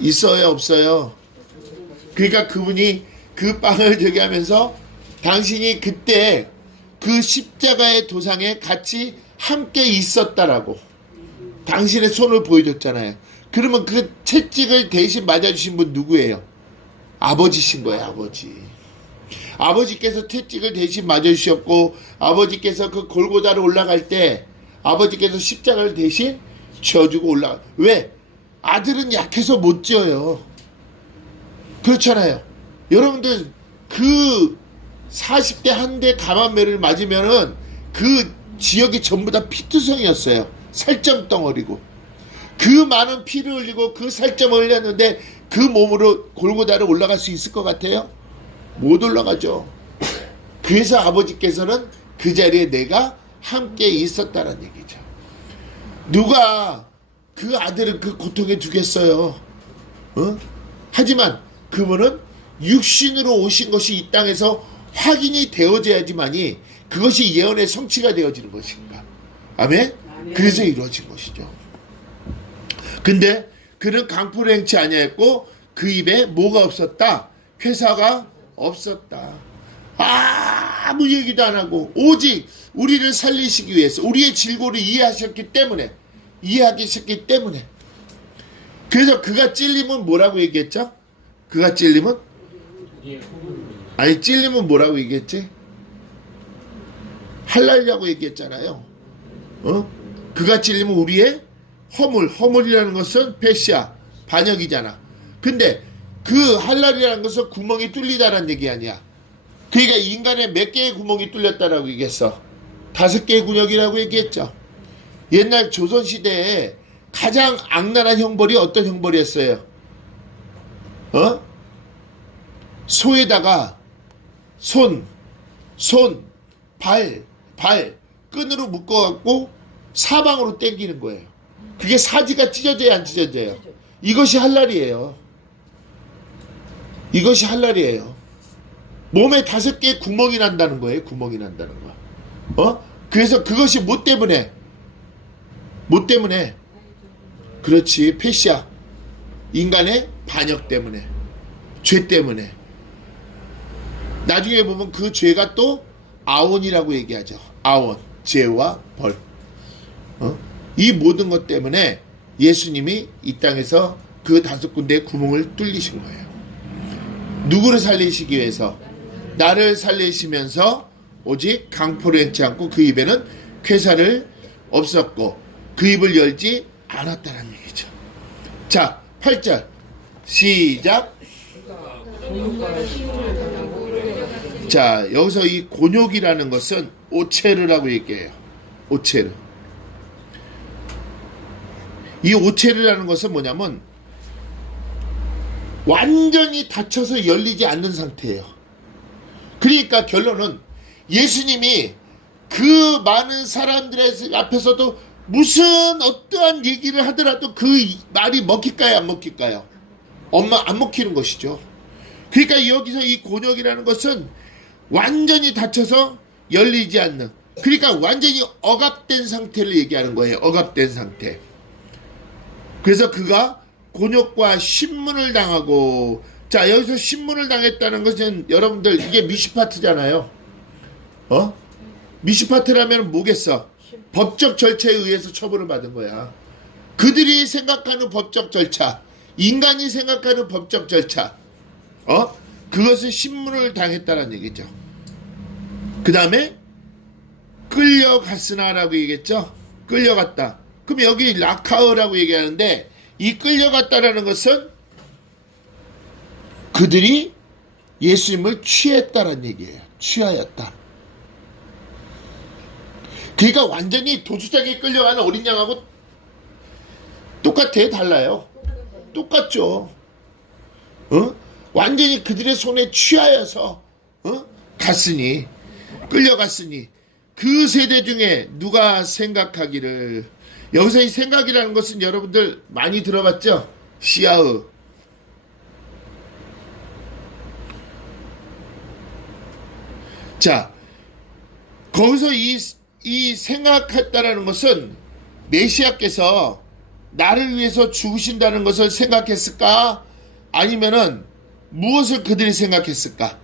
있어요 없어요? 그러니까 그분이 그 빵을 저기 하면서 당신이 그때 그 십자가의 도상에 같이 함께 있었다라고 당신의 손을 보여줬잖아요. 그러면 그 채찍을 대신 맞아주신 분 누구예요? 아버지신 거예요. 아버지께서 채찍을 대신 맞아주셨고, 아버지께서 그 골고다를 올라갈 때 아버지께서 십자가를 대신 쥐어주고 왜? 아들은 약해서 못 쥐어요. 그렇잖아요. 여러분들 그 40대 한 대 감한매를 맞으면은 그 지역이 전부 다 피투성이었어요. 살점 덩어리고. 그 많은 피를 흘리고 그 살점을 흘렸는데 그 몸으로 골고다를 올라갈 수 있을 것 같아요? 못 올라가죠. 그래서 아버지께서는 그 자리에 내가 함께 있었다는 얘기죠. 누가 그 아들을 그 고통에 두겠어요? 하지만 그분은 육신으로 오신 것이 이 땅에서 확인이 되어져야지만이 그것이 예언의 성취가 되어지는 것인가. 아멘? 그래서 이루어진 것이죠. 근데 그는 강포를 행치 아니하였고 그 입에 뭐가 없었다? 회사가 없었다. 아무 얘기도 안 하고 오직 우리를 살리시기 위해서 우리의 질고를 이해하기 때문에 그래서 그가 찔림은 뭐라고 얘기했죠? 그가 찔림은? 찔림은 뭐라고 얘기했지? 할랄이라고 얘기했잖아요. 그가 찔림은 우리의 허물이라는 것은 페시아 반역이잖아. 근데 그 할랄이라는 것은 구멍이 뚫리다라는 얘기 아니야. 그러니까 인간의 몇 개의 구멍이 뚫렸다라고 얘기했어? 5개의 구멍이라고 얘기했죠. 옛날 조선시대에 가장 악랄한 형벌이 어떤 형벌이었어요? 소에다가 발 끈으로 묶어갖고 사방으로 당기는 거예요. 그게 사지가 찢어져야 안 찢어져요? 이것이 할랄이에요. 이것이 할랄이에요. 몸에 5개의 구멍이 난다는 거예요. 구멍이 난다는 거. 그래서 그것이 뭐 때문에? 그렇지, 페시아. 인간의 반역 때문에, 죄 때문에. 나중에 보면 그 죄가 또 아원이라고 얘기하죠. 아원, 죄와 벌. 이 모든 것 때문에 예수님이 이 땅에서 그 5군데의 구멍을 뚫리신 거예요. 누구를 살리시기 위해서? 나를 살리시면서 오직 강포를 행치 않고 그 입에는 쾌사를 없었고 그 입을 열지 않았다는 얘기죠. 자, 8절 시작. 자, 여기서 이 곤욕이라는 것은 오체르라고 얘기해요. 오체르. 이 오체르라는 것은 뭐냐면 완전히 닫혀서 열리지 않는 상태예요. 그러니까 결론은 예수님이 그 많은 사람들의 앞에서도 무슨 어떠한 얘기를 하더라도 그 말이 먹힐까요, 안 먹힐까요? 안 먹히는 것이죠. 그러니까 여기서 이 곤욕이라는 것은 완전히 닫혀서 열리지 않는, 그러니까 완전히 억압된 상태를 얘기하는 거예요. 억압된 상태. 그래서 그가 곤욕과 신문을 당하고, 자, 여기서 신문을 당했다는 것은 여러분들 이게 미시파트잖아요. 미시파트라면 뭐겠어? 법적 절차에 의해서 처벌을 받은 거야. 그들이 생각하는 법적 절차, 인간이 생각하는 법적 절차, 그것을 신문을 당했다는 얘기죠. 그 다음에 끌려갔으나라고 얘기했죠. 끌려갔다. 그럼 여기 라카흐라고 얘기하는데, 이 끌려갔다라는 것은 그들이 예수님을 취했다라는 얘기예요. 취하였다. 그러니까 완전히 도수장에 끌려가는 어린 양하고 똑같아요? 달라요? 똑같죠. 완전히 그들의 손에 취하여서 갔으니, 끌려갔으니, 그 세대 중에 누가 생각하기를, 여기서 이 생각이라는 것은 여러분들 많이 들어봤죠? 시아흐. 자, 거기서 이 생각했다라는 것은 메시아께서 나를 위해서 죽으신다는 것을 생각했을까? 아니면은 무엇을 그들이 생각했을까?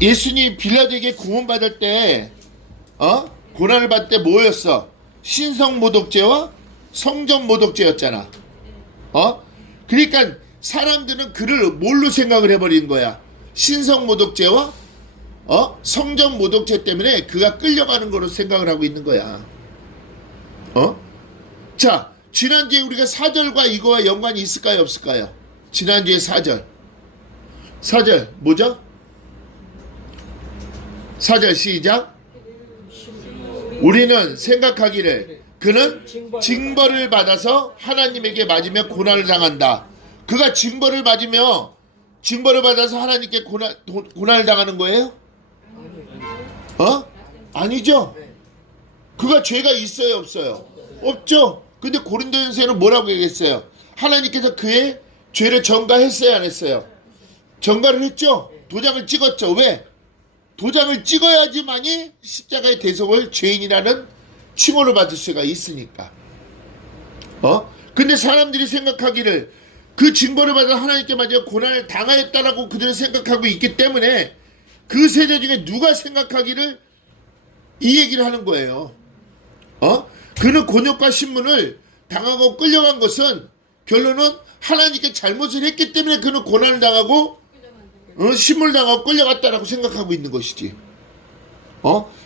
예수님 빌라도에게 구원받을 때, 고난을 받을 때 뭐였어? 신성모독죄와 성전모독죄였잖아. 그러니까 사람들은 그를 뭘로 생각을 해버리는 거야? 신성모독죄와 성전모독죄 때문에 그가 끌려가는 거로 생각을 하고 있는 거야. 자, 지난주에 우리가 4절과 이거와 연관이 있을까요, 없을까요? 지난주에 4절 뭐죠? 4절 시작. 우리는 생각하기를 그는 징벌을 받아서 하나님에게 맞으며 고난을 당한다. 그가 징벌을 받아서 하나님께 고난을 당하는 거예요? 아니죠. 그가 죄가 있어요, 없어요? 없죠. 근데 고린도전서에는 뭐라고 얘기했어요? 하나님께서 그의 죄를 전가했어요, 안 했어요? 전가를 했죠. 도장을 찍었죠. 왜? 도장을 찍어야지만이 십자가의 대속을 죄인이라는 칭호를 받을 수가 있으니까. 근데 사람들이 생각하기를 그 징벌을 받아 하나님께 맞아 고난을 당하였다라고 그들은 생각하고 있기 때문에 그 세대 중에 누가 생각하기를 이 얘기를 하는 거예요. 그는 곤욕과 신문을 당하고 끌려간 것은 결론은 하나님께 잘못을 했기 때문에 그는 고난을 당하고 신문을 당하고 끌려갔다라고 생각하고 있는 것이지.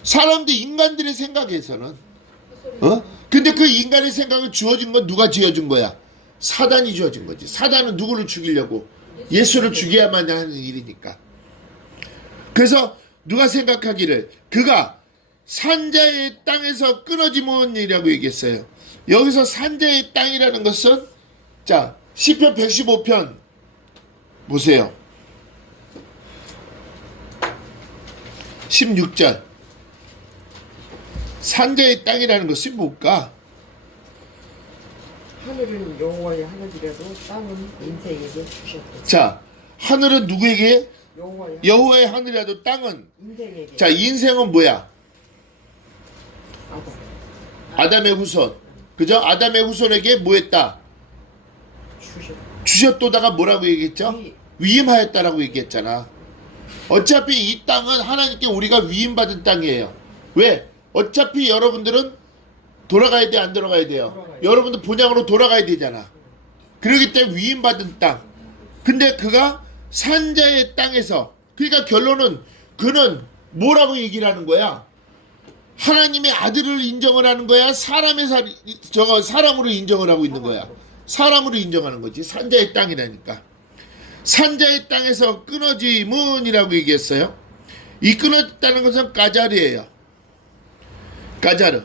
사람들, 인간들의 생각에서는. 근데 그 인간의 생각을 주어진 건 누가 지어준 거야? 사단이 주어진 거지. 사단은 누구를 죽이려고? 예수를 죽여야만 하는 일이니까. 그래서 누가 생각하기를 그가 산자의 땅에서 끊어짐은이라고 얘기했어요. 여기서 산자의 땅이라는 것은 자 시편 115편 보세요. 16절 산자의 땅이라는 것이 뭘까? 하늘은 여호와의 하늘이라도 땅은 인생에게 주셨다. 자 하늘은 누구에게? 여호와의 여호와의 하늘이라도 땅은 인생에게. 자 인생은 뭐야? 아담 아담의 후손. 그죠? 아담의 후손에게 뭐 했다? 주셨다. 주셨도다가 뭐라고 얘기했죠? 위임하였다라고 얘기했잖아. 어차피 이 땅은 하나님께 우리가 위임받은 땅이에요. 왜? 어차피 여러분들은 돌아가야 돼, 안 돌아가야 돼요? 돌아가야 여러분들 본향으로 돌아가야 되잖아. 그렇기 때문에 위임받은 땅. 근데 그가 산자의 땅에서, 그러니까 결론은 그는 뭐라고 얘기를 하는 거야? 하나님의 아들을 인정을 하는 거야? 사람으로 인정을 하고 있는 거야? 사람으로 인정하는 거지. 산자의 땅이라니까. 산자의 땅에서 끊어짐은이라고 얘기했어요. 이 끊어졌다는 것은 까자르예요. 까자르.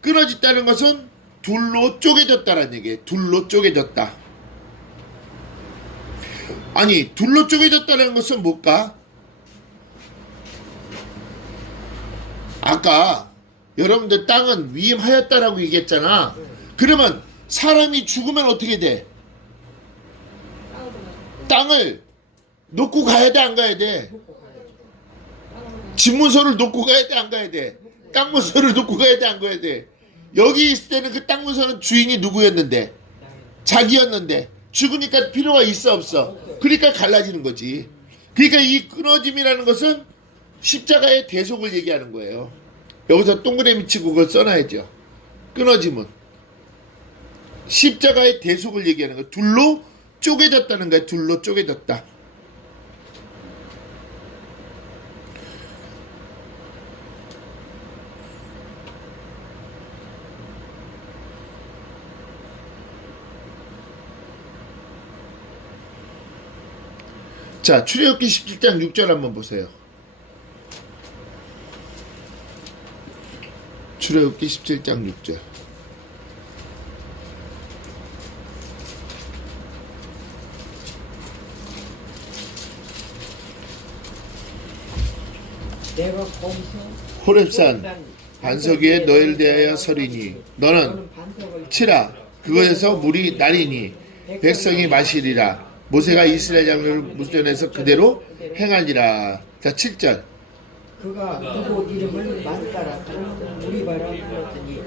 끊어졌다는 것은 둘로 쪼개졌다라는 얘기예요. 둘로 쪼개졌다. 아니 둘로 쪼개졌다는 것은 뭘까? 아까 여러분들 땅은 위임하였다라고 얘기했잖아. 그러면 사람이 죽으면 어떻게 돼? 땅을 놓고 가야 돼, 안 가야 돼? 집문서를 놓고 가야 돼, 안 가야 돼? 땅 문서를 놓고 가야 돼, 안 가야 돼? 여기 있을 때는 그 땅 문서는 주인이 누구였는데? 자기였는데 죽으니까 필요가 있어 없어? 그러니까 갈라지는 거지. 그러니까 이 끊어짐이라는 것은 십자가의 대속을 얘기하는 거예요. 여기서 동그라미 치고 그걸 써놔야죠. 끊어짐은 십자가의 대속을 얘기하는 거예요. 둘로 쪼개졌다는 거예요. 둘로 쪼개졌다. 자, 출애굽기 17장 6절 한번 보세요. 출애굽기 17장 6절. 내가 거기서 호렙산 반석 위에 너희를 대하여 서리니 너는 치라 그것에서 물이 나리니 백성이 마시리라. 모세가 이스라엘 장로를 무전해서 그대로 행하니라. 자 7절. 그가 그곳 이름을 마스다라고 무리바라 불렀더니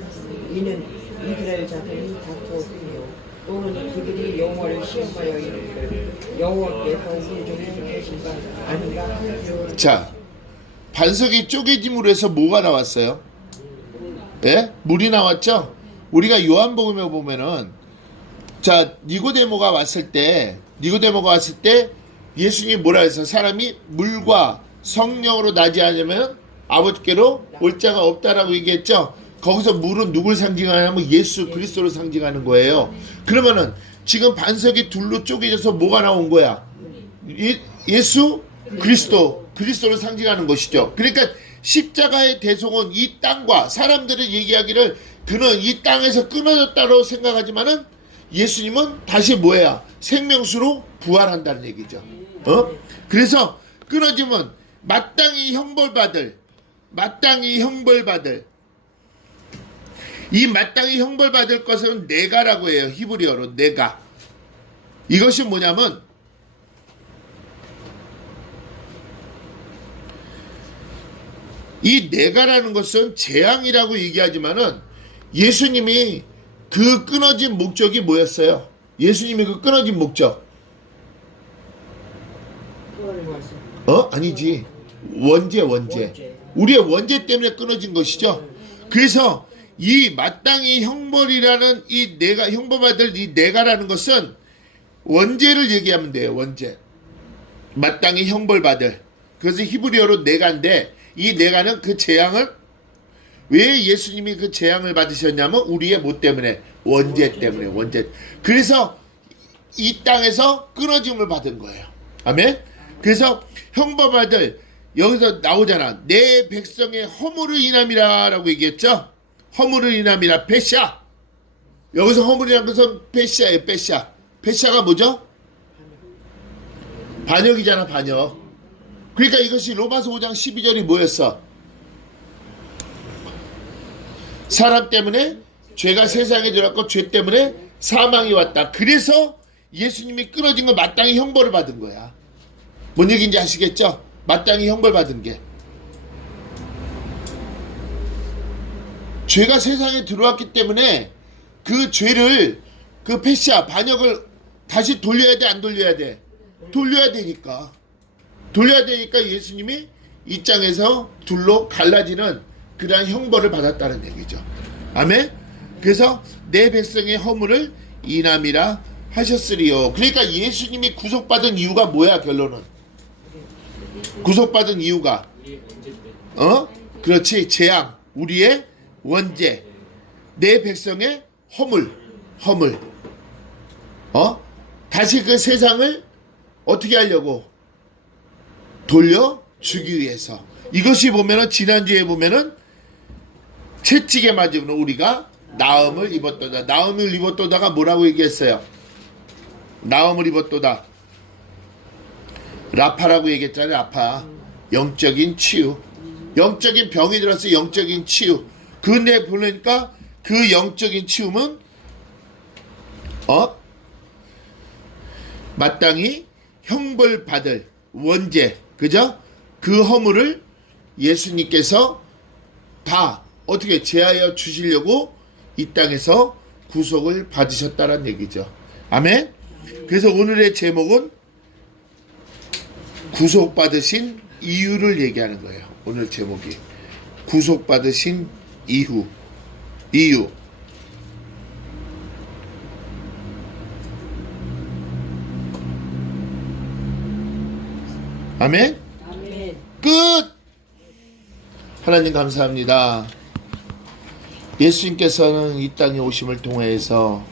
이는 이스라엘 자손이 다투었으며 또는 그들이 여호와를 시험하여 이르기를 여호와께서 우리 중에 계신 바 아닌가 하였으므로. 자 반석이 쪼개짐으로 해서 뭐가 나왔어요? 예? 물이 나왔죠? 우리가 요한복음에 보면은 자 니고데모가 왔을 때 예수님이 뭐라 해서 사람이 물과 성령으로 나지 않으면 아버지께로 올 자가 없다라고 얘기했죠. 거기서 물은 누굴 상징하냐면 예수 그리스도를 상징하는 거예요. 그러면은 지금 반석이 둘로 쪼개져서 뭐가 나온 거야? 예수 그리스도를 상징하는 것이죠. 그러니까 십자가의 대속은 이 땅과 사람들은 얘기하기를 그는 이 땅에서 끊어졌다고 생각하지만은 예수님은 다시 뭐야? 생명수로 부활한다는 얘기죠. 그래서 끊어지면 마땅히 형벌받을 이 마땅히 형벌받을 것은 네가라고 해요. 히브리어로 네가. 이것이 뭐냐면 이 네가라는 것은 재앙이라고 얘기하지만은 예수님이 그 끊어진 목적이 뭐였어요? 예수님이 그 끊어진 목적. 아니지. 원죄. 우리의 원죄 때문에 끊어진 것이죠. 그래서 이 마땅히 형벌이라는 이 내가 형벌받을 이 내가라는 것은 원죄를 얘기하면 돼요. 원죄. 마땅히 형벌받을. 그래서 히브리어로 내가인데 이 내가는 그 재앙을 왜 예수님이 그 재앙을 받으셨냐면 우리의 뭐 때문에? 원죄 때문에. 원죄. 그래서 이 땅에서 끊어짐을 받은 거예요. 아멘. 그래서 형벌받을 여기서 나오잖아. 내 백성의 허물을 인함이라 라고 얘기했죠. 허물을 인함이라. 베샤. 여기서 허물이라는 것은 베샤예요. 베샤. 베샤가 뭐죠? 반역이잖아. 반역. 그러니까 이것이 로마서 5장 12절이 뭐였어? 사람 때문에 죄가 세상에 들어왔고 죄 때문에 사망이 왔다. 그래서 예수님이 끊어진 걸 마땅히 형벌을 받은 거야. 뭔 얘기인지 아시겠죠? 마땅히 형벌 받은 게. 죄가 세상에 들어왔기 때문에 그 죄를, 그 패시아, 반역을 다시 돌려야 돼, 안 돌려야 돼? 돌려야 되니까. 돌려야 되니까 예수님이 이 땅에서 둘로 갈라지는 그러한 형벌을 받았다는 얘기죠. 아멘? 그래서 내 백성의 허물을 인함이라 하셨으리요. 그러니까 예수님이 구속받은 이유가 뭐야, 결론은? 구속받은 이유가 그렇지. 재앙, 우리의 원죄, 내 백성의 허물. 다시 그 세상을 어떻게 하려고? 돌려주기 위해서. 이것이 보면은 지난주에 보면은 채찍에 맞으면 우리가 나음을 입었도다. 나음을 입었도다가 뭐라고 얘기했어요? 나음을 입었도다. 라파라고 얘기했잖아요. 라파. 영적인 치유. 영적인 병이 들어서 영적인 치유. 근데 보니까 그 영적인 치유는 마땅히 형벌받을 원죄. 그죠? 그 허물을 예수님께서 다 어떻게 제하여 주시려고 이 땅에서 구속을 받으셨다는 얘기죠. 아멘? 그래서 오늘의 제목은 구속받으신 이유를 얘기하는 거예요. 오늘 제목이 구속받으신 이유. 아멘? 아멘. 끝! 하나님 감사합니다. 예수님께서는 이 땅에 오심을 통해서